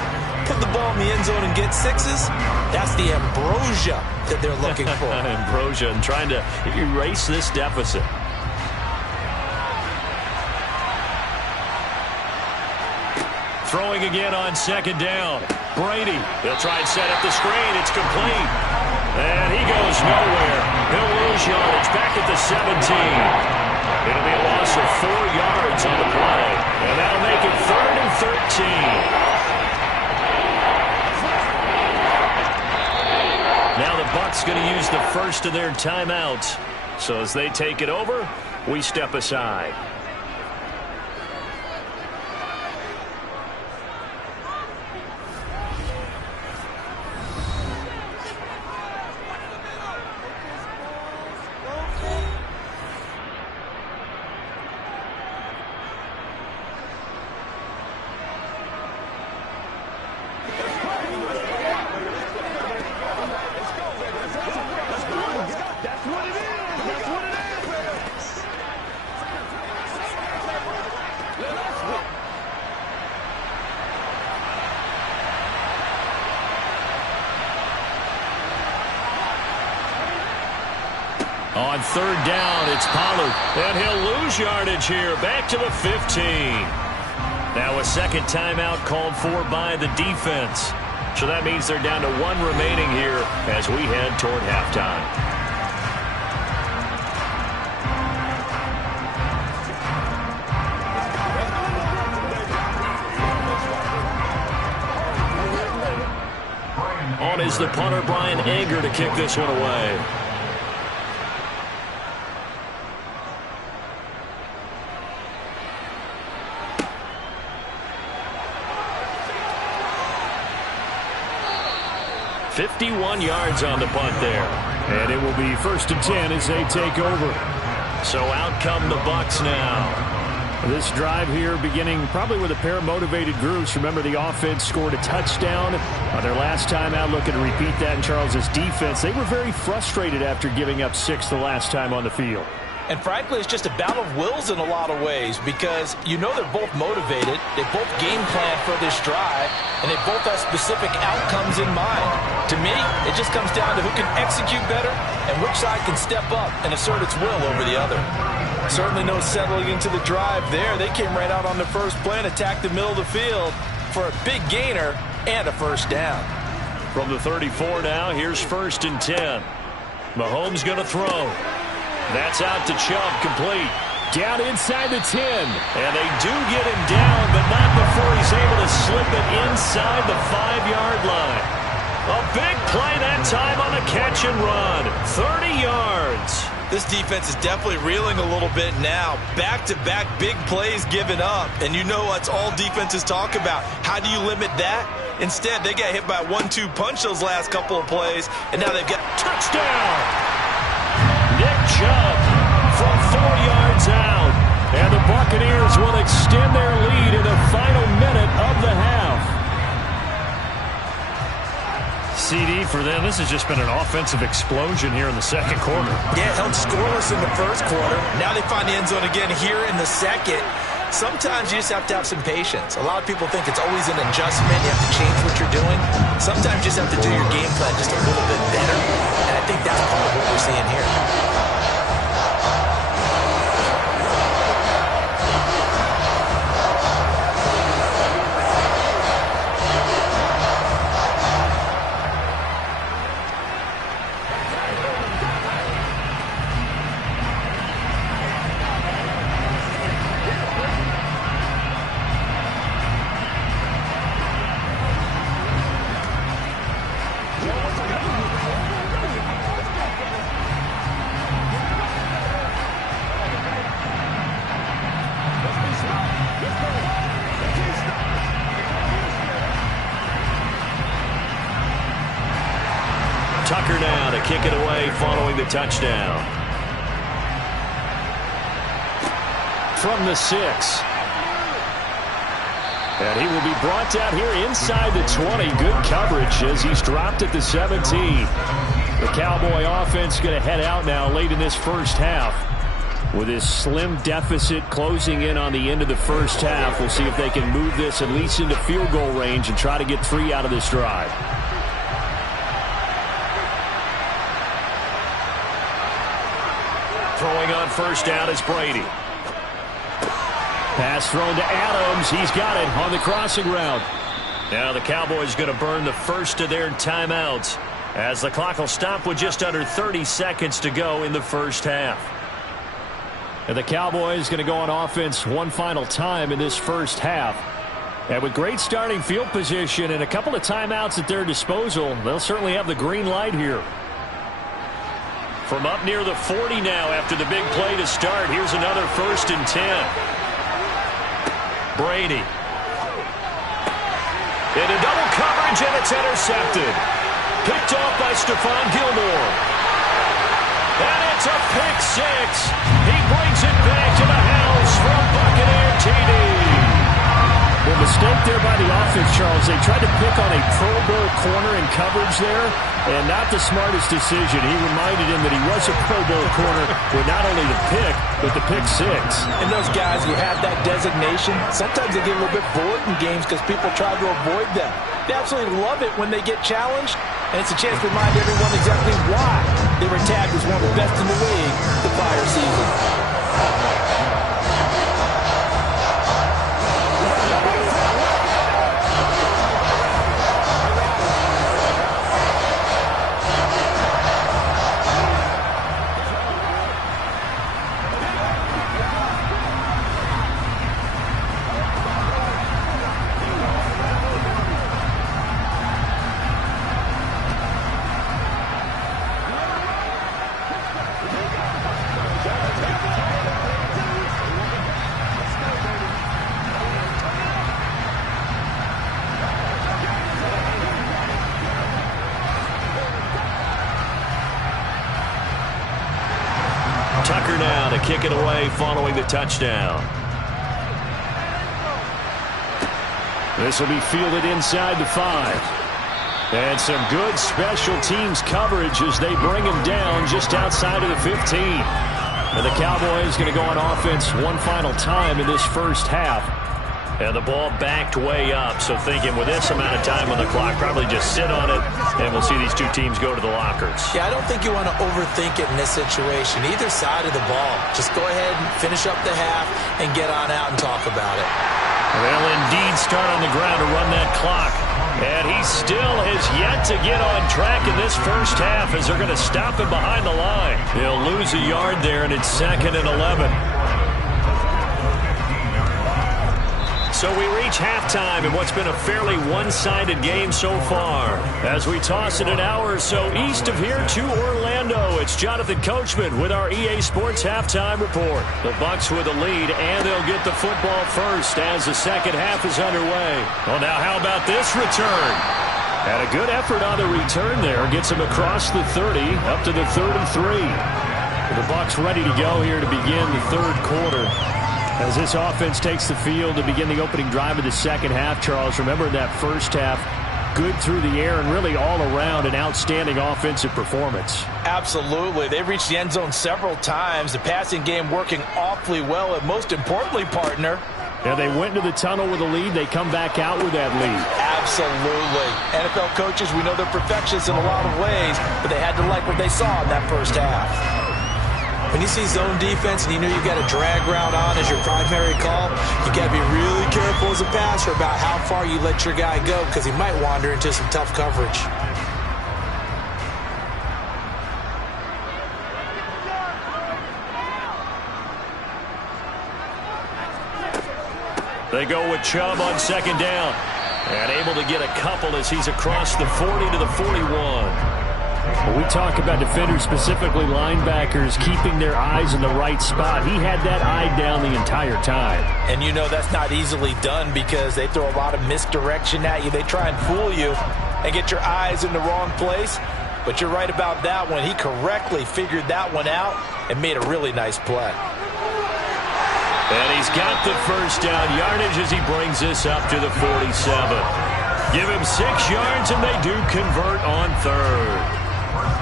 Put the ball in the end zone and get sixes. That's the ambrosia that they're looking for. Ambrosia, and trying to erase this deficit. Throwing again on 2nd down. Brady, he'll try and set up the screen. It's complete. And he goes nowhere. He'll lose yardage back at the 17. It'll be a loss of 4 yards on the play. And that'll make it 3rd and 13. Now the Bucs going to use the first of their timeouts. So as they take it over, we step aside. On 3rd down, it's Pollard. And he'll lose yardage here. Back to the 15. Now a second timeout called for by the defense. So that means they're down to 1 remaining here as we head toward halftime. On is the punter, Brian Anger, to kick this one away. 51 yards on the punt there. And it will be 1st and 10 as they take over. So out come the Bucs now. This drive here beginning probably with a pair of motivated groups. Remember, the offense scored a touchdown on their last time out. Looking to repeat that in Charles's defense. They were very frustrated after giving up 6 the last time on the field. And frankly, it's just a battle of wills in a lot of ways because you know they're both motivated. They both game plan for this drive, and they both have specific outcomes in mind. To me, it just comes down to who can execute better and which side can step up and assert its will over the other. Certainly no settling into the drive there. They came right out on the first play and attacked the middle of the field for a big gainer and a first down. From the 34 now, here's 1st and 10. Mahomes going to throw. That's out to Chubb, complete. Down inside the 10. And they do get him down, but not before he's able to slip it inside the 5-yard line. A big play that time on the catch and run. 30 yards. This defense is definitely reeling a little bit now. Back-to-back big plays given up. And you know what's all defenses talk about. How do you limit that? Instead, they got hit by a 1-2 punch those last couple of plays. And now they've got touchdown. Nick Chubb from 4 yards out. And the Buccaneers will extend their lead in the final minute of the half. CD for them. This has just been an offensive explosion here in the second quarter. Yeah, held scoreless in the first quarter. Now they find the end zone again here in the second. Sometimes you just have to have some patience. A lot of people think it's always an adjustment. You have to change what you're doing. Sometimes you just have to do your game plan just a little bit better. And I think that's part of what we're seeing here. Tucker now to kick it away following the touchdown. From the 6. And he will be brought down here inside the 20. Good coverage as he's dropped at the 17. The Cowboy offense going to head out now late in this first half. With his slim deficit closing in on the end of the first half, we'll see if they can move this at least into field goal range and try to get 3 out of this drive. Throwing on first down is Brady. Pass thrown to Adams. He's got it on the crossing route. Now the Cowboys going to burn the first of their timeouts as the clock will stop with just under 30 seconds to go in the first half. And the Cowboys going to go on offense one final time in this first half. And with great starting field position and a couple of timeouts at their disposal, they'll certainly have the green light here. From up near the 40 now after the big play to start. Here's another 1st and 10. Brady. Into double coverage, and it's intercepted. Picked off by Stephon Gilmore. And it's a pick 6. He brings it back to the house from Buccaneer TD. Well, mistake there by the offense, Charles. They tried to pick on a Pro Bowl corner in coverage there, and not the smartest decision. He reminded him that he was a Pro Bowl corner with not only the pick, but the pick 6. And those guys who have that designation, sometimes they get a little bit bored in games because people try to avoid them. They absolutely love it when they get challenged, and it's a chance to remind everyone exactly why they were tagged as one of the best in the league the prior season. to kick it away following the touchdown. This will be fielded inside the 5. And some good special teams coverage as they bring him down just outside of the 15. And the Cowboys going to go on offense one final time in this first half. And the ball backed way up, so thinking with this amount of time on the clock, probably just sit on it, and we'll see these two teams go to the lockers. Yeah, I don't think you want to overthink it in this situation. Either side of the ball. Just go ahead and finish up the half and get on out and talk about it. They'll indeed start on the ground to run that clock. And he still has yet to get on track in this first half as they're going to stop him behind the line. He'll lose a yard there, and it's 2nd and 11. So we reach halftime in what's been a fairly one-sided game so far. As we toss it an hour or so east of here to Orlando, it's Jonathan Coachman with our EA Sports Halftime Report. The Bucs with a lead, and they'll get the football first as the second half is underway. Well, now how about this return? And a good effort on the return there. Gets him across the 30, up to the 3rd and 3. The Bucs ready to go here to begin the third quarter. As this offense takes the field to begin the opening drive of the second half, Charles, remember in that first half, good through the air and really all around an outstanding offensive performance. Absolutely. They've reached the end zone several times. The passing game working awfully well, and most importantly, partner. Yeah, they went into the tunnel with a lead. They come back out with that lead. Absolutely. NFL coaches, we know they're perfectionists in a lot of ways, but they had to like what they saw in that first half. When you see zone defense and you know you've got a drag route on as your primary call, you got to be really careful as a passer about how far you let your guy go because he might wander into some tough coverage. They go with Chubb on second down. And able to get a couple as he's across the 40 to the 41. When we talk about defenders, specifically linebackers, keeping their eyes in the right spot, he had that eye down the entire time. And you know that's not easily done because they throw a lot of misdirection at you. They try and fool you and get your eyes in the wrong place. But you're right about that one. He correctly figured that one out and made a really nice play. And he's got the first down yardage as he brings this up to the 47. Give him 6 yards, and they do convert on third.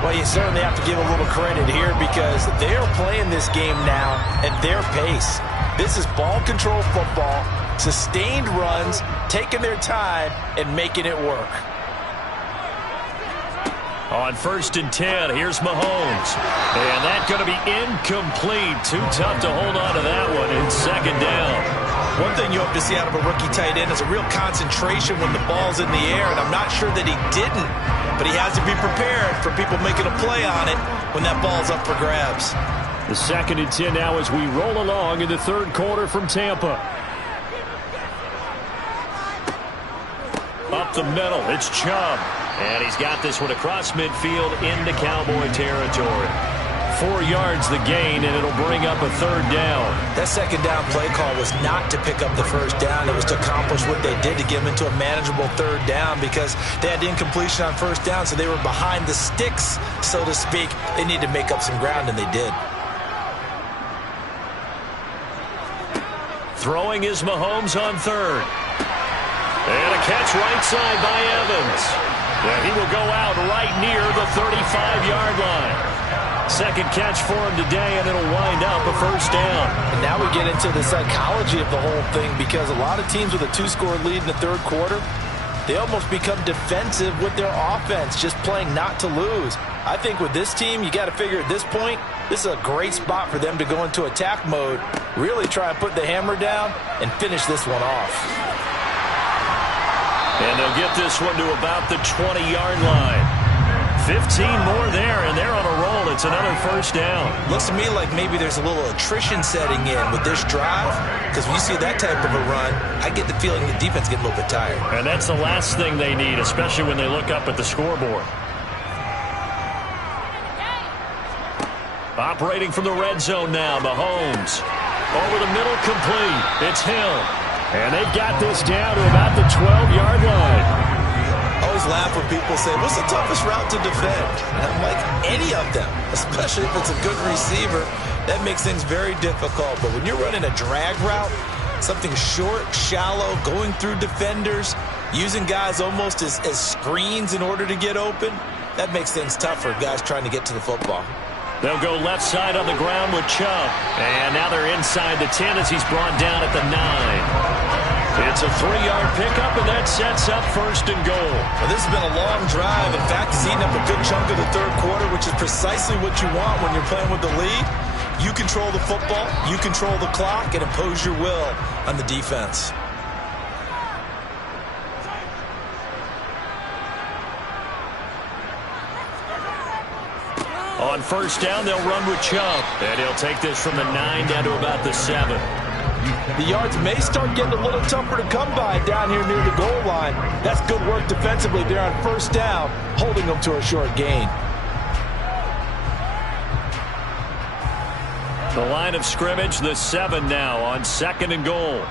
Well, you certainly have to give a little credit here because they are playing this game now at their pace. This is ball control football, sustained runs, taking their time, and making it work. On 1st and 10, here's Mahomes. And that's going to be incomplete. Too tough to hold on to that one in second down. One thing you hope to see out of a rookie tight end is a real concentration when the ball's in the air, and I'm not sure that he didn't, but he has to be prepared for people making a play on it when that ball's up for grabs. The 2nd and 10 now as we roll along in the third quarter from Tampa. Up the middle, it's Chubb. And he's got this one across midfield into Cowboy territory. 4 yards the gain, and it'll bring up a third down. That second down play call was not to pick up the first down. It was to accomplish what they did to get them into a manageable third down because they had the incompletion on first down, so they were behind the sticks, so to speak. They needed to make up some ground, and they did. Throwing is Mahomes on third. And a catch right side by Evans. And he will go out right near the 35-yard line. Second catch for him today, and it'll wind up a first down. And now we get into the psychology of the whole thing because a lot of teams with a 2-score lead in the third quarter, they almost become defensive with their offense, just playing not to lose. I think with this team, you got to figure at this point, this is a great spot for them to go into attack mode, really try and put the hammer down and finish this one off. And they'll get this one to about the 20-yard line. 15 more there, and they're on a roll. It's another first down. Looks to me like maybe there's a little attrition setting in with this drive, because when you see that type of a run, I get the feeling the defense getting a little bit tired. And that's the last thing they need, especially when they look up at the scoreboard. Operating from the red zone now, Mahomes. Over the middle, complete. It's Hill. And they've got this down to about the 12-yard line. I always laugh when people say, what's the toughest route to defend? And I'm like, any of them, especially if it's a good receiver. That makes things very difficult. But when you're running a drag route, something short, shallow, going through defenders, using guys almost as screens in order to get open, that makes things tough for guys trying to get to the football. They'll go left side on the ground with Chubb. And now they're inside the 10 as he's brought down at the 9. It's a 3-yard pickup, and that sets up 1st and goal. Well, this has been a long drive. In fact, he's eaten up a good chunk of the 3rd quarter, which is precisely what you want when you're playing with the lead. You control the football, you control the clock, and impose your will on the defense. On 1st down, they'll run with Chubb. And he'll take this from the 9 down to about the 7. The yards may start getting a little tougher to come by down here near the goal line. That's good work defensively there on 1st down, holding them to a short gain. The line of scrimmage, the 7 now on 2nd and goal.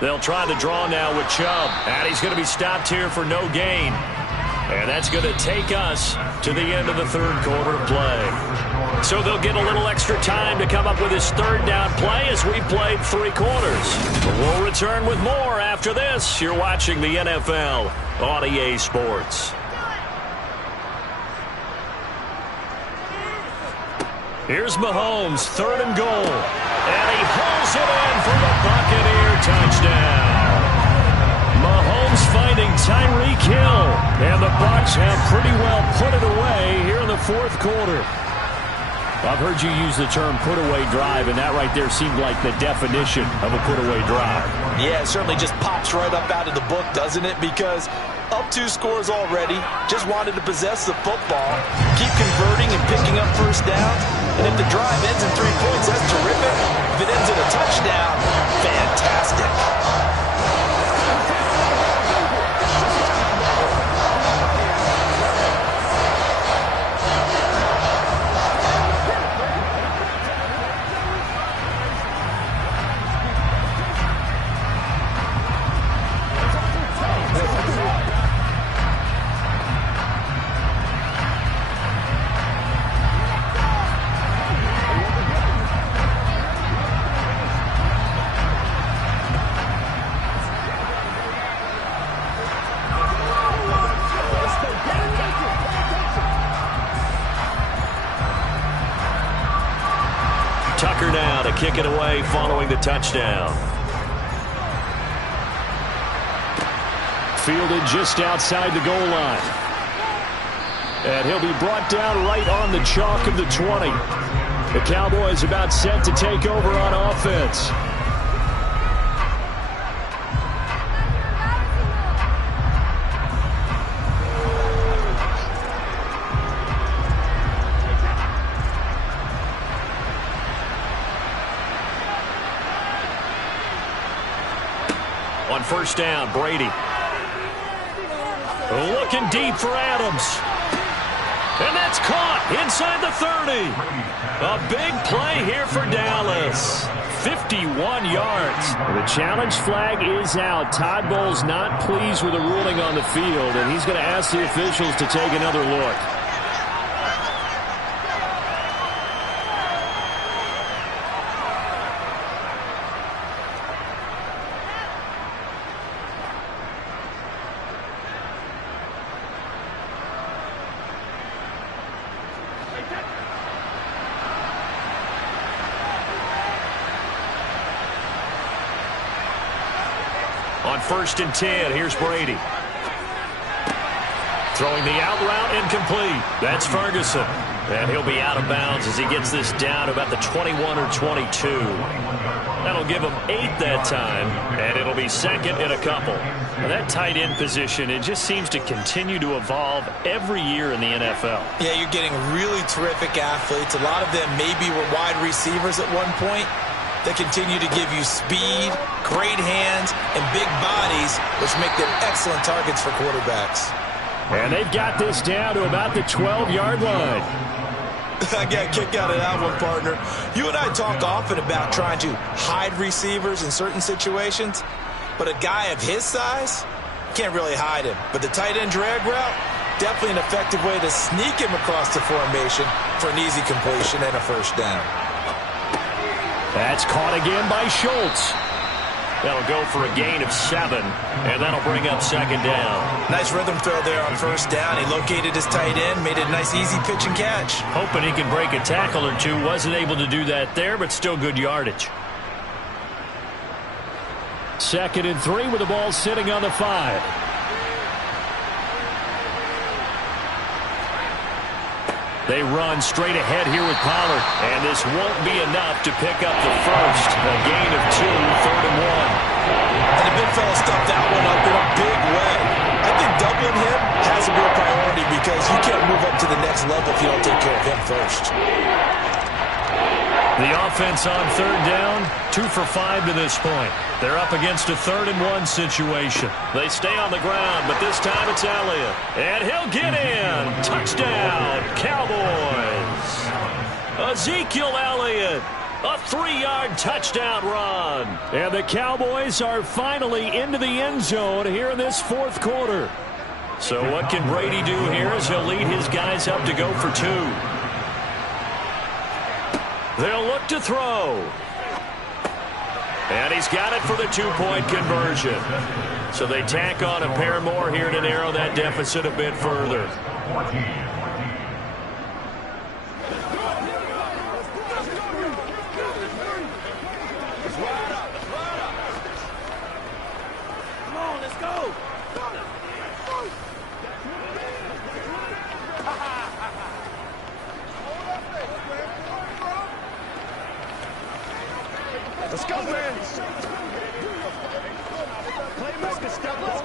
They'll try the draw now with Chubb. And he's going to be stopped here for no gain. And that's going to take us to the end of the 3rd quarter of play. So they'll get a little extra time to come up with his 3rd down play as we played 3 quarters. We'll return with more after this. You're watching the NFL on EA Sports. Here's Mahomes, 3rd and goal. And he hauls it in for the Buccaneer touchdown. Mahomes finding Tyreek Hill. And the Bucs have pretty well put it away here in the 4th quarter. I've heard you use the term put-away drive, and that right there seemed like the definition of a put-away drive. Yeah, it certainly just pops right up out of the book, doesn't it? Because up 2 scores already, just wanted to possess the football, keep converting and picking up 1st downs. And if the drive ends in 3 points, that's terrific. If it ends in a touchdown, fantastic. Tucker now to kick it away following the touchdown. Fielded just outside the goal line. And he'll be brought down right on the chalk of the 20. The Cowboys about set to take over on offense. On 1st down, Brady. Looking deep for Adams. And that's caught inside the 30. A big play here for Dallas. 51 yards. The challenge flag is out. Todd Bowles not pleased with the ruling on the field, and he's going to ask the officials to take another look. On 1st and 10, here's Brady. Throwing the out route incomplete. That's Ferguson. And he'll be out of bounds as he gets this down to about the 21 or 22. That'll give him 8 that time, and it'll be 2nd and a couple. Now that tight end position, it just seems to continue to evolve every year in the NFL. Yeah, you're getting really terrific athletes. A lot of them maybe were wide receivers at one point. They continue to give you speed, great hands, and big bodies, which make them excellent targets for quarterbacks. And they've got this down to about the 12-yard line. I got a kick out of that one, partner. You and I talk often about trying to hide receivers in certain situations. But a guy of his size, can't really hide him. But the tight end drag route, definitely an effective way to sneak him across the formation for an easy completion and a first down. That's caught again by Schultz. That'll go for a gain of 7, and that'll bring up second down. Nice rhythm throw there on first down. He located his tight end, made it a nice easy pitch and catch. Hoping he can break a tackle or two. Wasn't able to do that there, but still good yardage. 2nd and 3 with the ball sitting on the 5. They run straight ahead here with Pollard, and this won't be enough to pick up the first. A gain of 2, 3rd and 1. And the big fella stuffed that one up in a big way. I think doubling him has to be a priority because you can't move up to the next level if you don't take care of him first. The offense on 3rd down, 2 for 5 to this point. They're up against a 3rd and 1 situation. They stay on the ground, but this time it's Elliott. And he'll get in. Touchdown, Cowboys. Ezekiel Elliott. A 3-yard touchdown run. And the Cowboys are finally into the end zone here in this 4th quarter. So what can Brady do here as he'll lead his guys up to go for 2? They'll look to throw. And he's got it for the 2-point conversion. So they tack on a pair more here to narrow that deficit a bit further. Come on, let's go. Let's go, man. Playmaker, step up.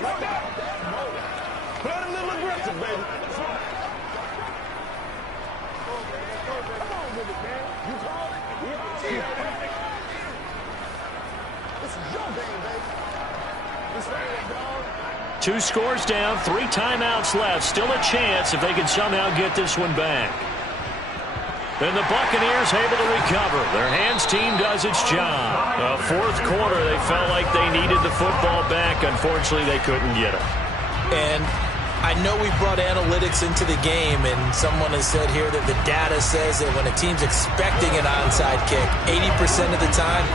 Play a little aggressive, baby. Come on with it, man. You called it? Yeah. This is your game, baby. This ain't dog. 2 scores down, 3 timeouts left. Still a chance if they can somehow get this one back. And the Buccaneers able to recover. Their hands team does its job. 4th quarter, they felt like they needed the football back. Unfortunately, they couldn't get it. And I know we brought analytics into the game, and someone has said here that the data says that when a team's expecting an onside kick, 80% of the time,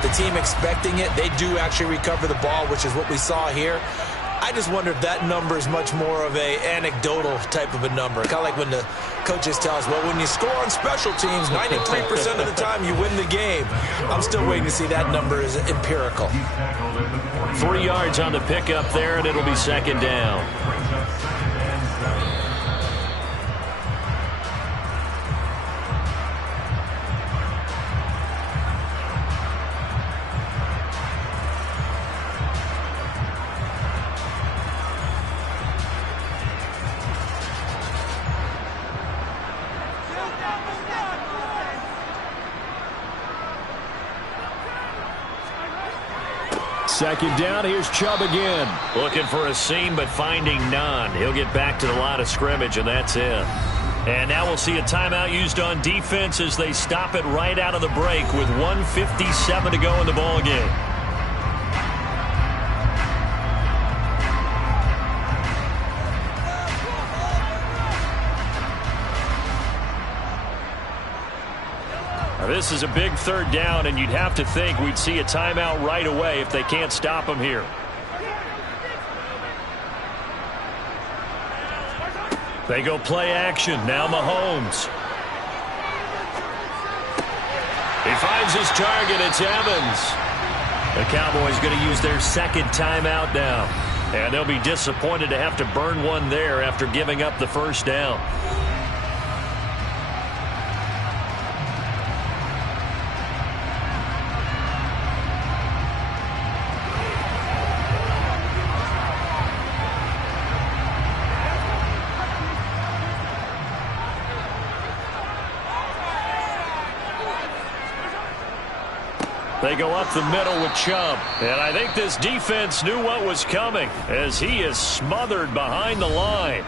the team expecting it, they do actually recover the ball, which is what we saw here. I just wonder if that number is much more of a anecdotal type of a number. Kind of like when the coaches tell us, well, when you score on special teams, 93% of the time you win the game. I'm still waiting to see that number is empirical. 3 yards on the pickup there, and it'll be second down. Second down, here's Chubb again. Looking for a seam, but finding none. He'll get back to the line of scrimmage, and that's it. And now we'll see a timeout used on defense as they stop it right out of the break with 1:57 to go in the ballgame. This is a big 3rd down, and you'd have to think we'd see a timeout right away if they can't stop him here. They go play action. Now Mahomes. He finds his target. It's Evans. The Cowboys going to use their 2nd timeout now. And they'll be disappointed to have to burn one there after giving up the first down. They go up the middle with Chubb. And I think this defense knew what was coming as he is smothered behind the line.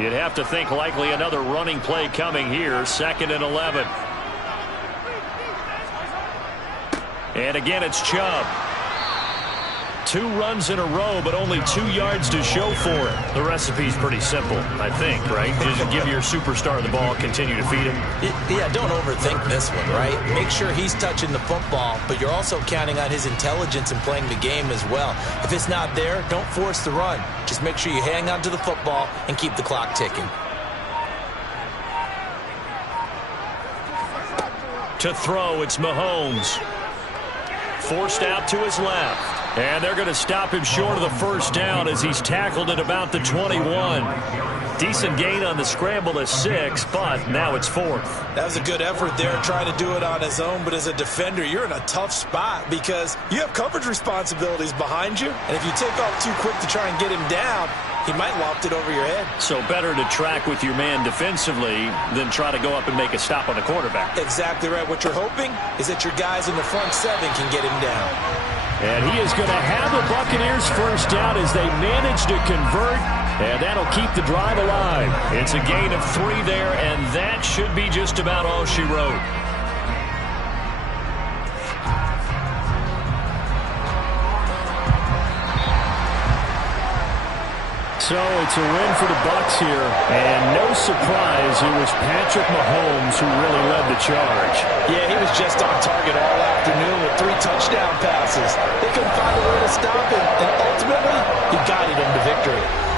You'd have to think likely another running play coming here. 2nd and 11. And again, it's Chubb. 2 runs in a row, but only 2 yards to show for it. The recipe's pretty simple, I think, right? Just give your superstar the ball, continue to feed him. Yeah, don't overthink this one, right? Make sure he's touching the football, but you're also counting on his intelligence and playing the game as well. If it's not there, don't force the run. Just make sure you hang on to the football and keep the clock ticking. To throw, it's Mahomes. Forced out to his left. And they're going to stop him short of the first down as he's tackled at about the 21. Decent gain on the scramble to 6, but now it's 4th. That was a good effort there, trying to do it on his own, but as a defender, you're in a tough spot because you have coverage responsibilities behind you, and if you take off too quick to try and get him down, he might loft it over your head. So better to track with your man defensively than try to go up and make a stop on the quarterback. Exactly right. What you're hoping is that your guys in the front 7 can get him down. And he is going to have the Buccaneers first down as they manage to convert, and that'll keep the drive alive. It's a gain of 3 there, and that should be just about all she wrote. So it's a win for the Bucs here, and no surprise, it was Patrick Mahomes who really led the charge. Yeah, he was just on target all afternoon with 3 touchdown passes. They couldn't find a way to stop him, and ultimately, he guided them to victory.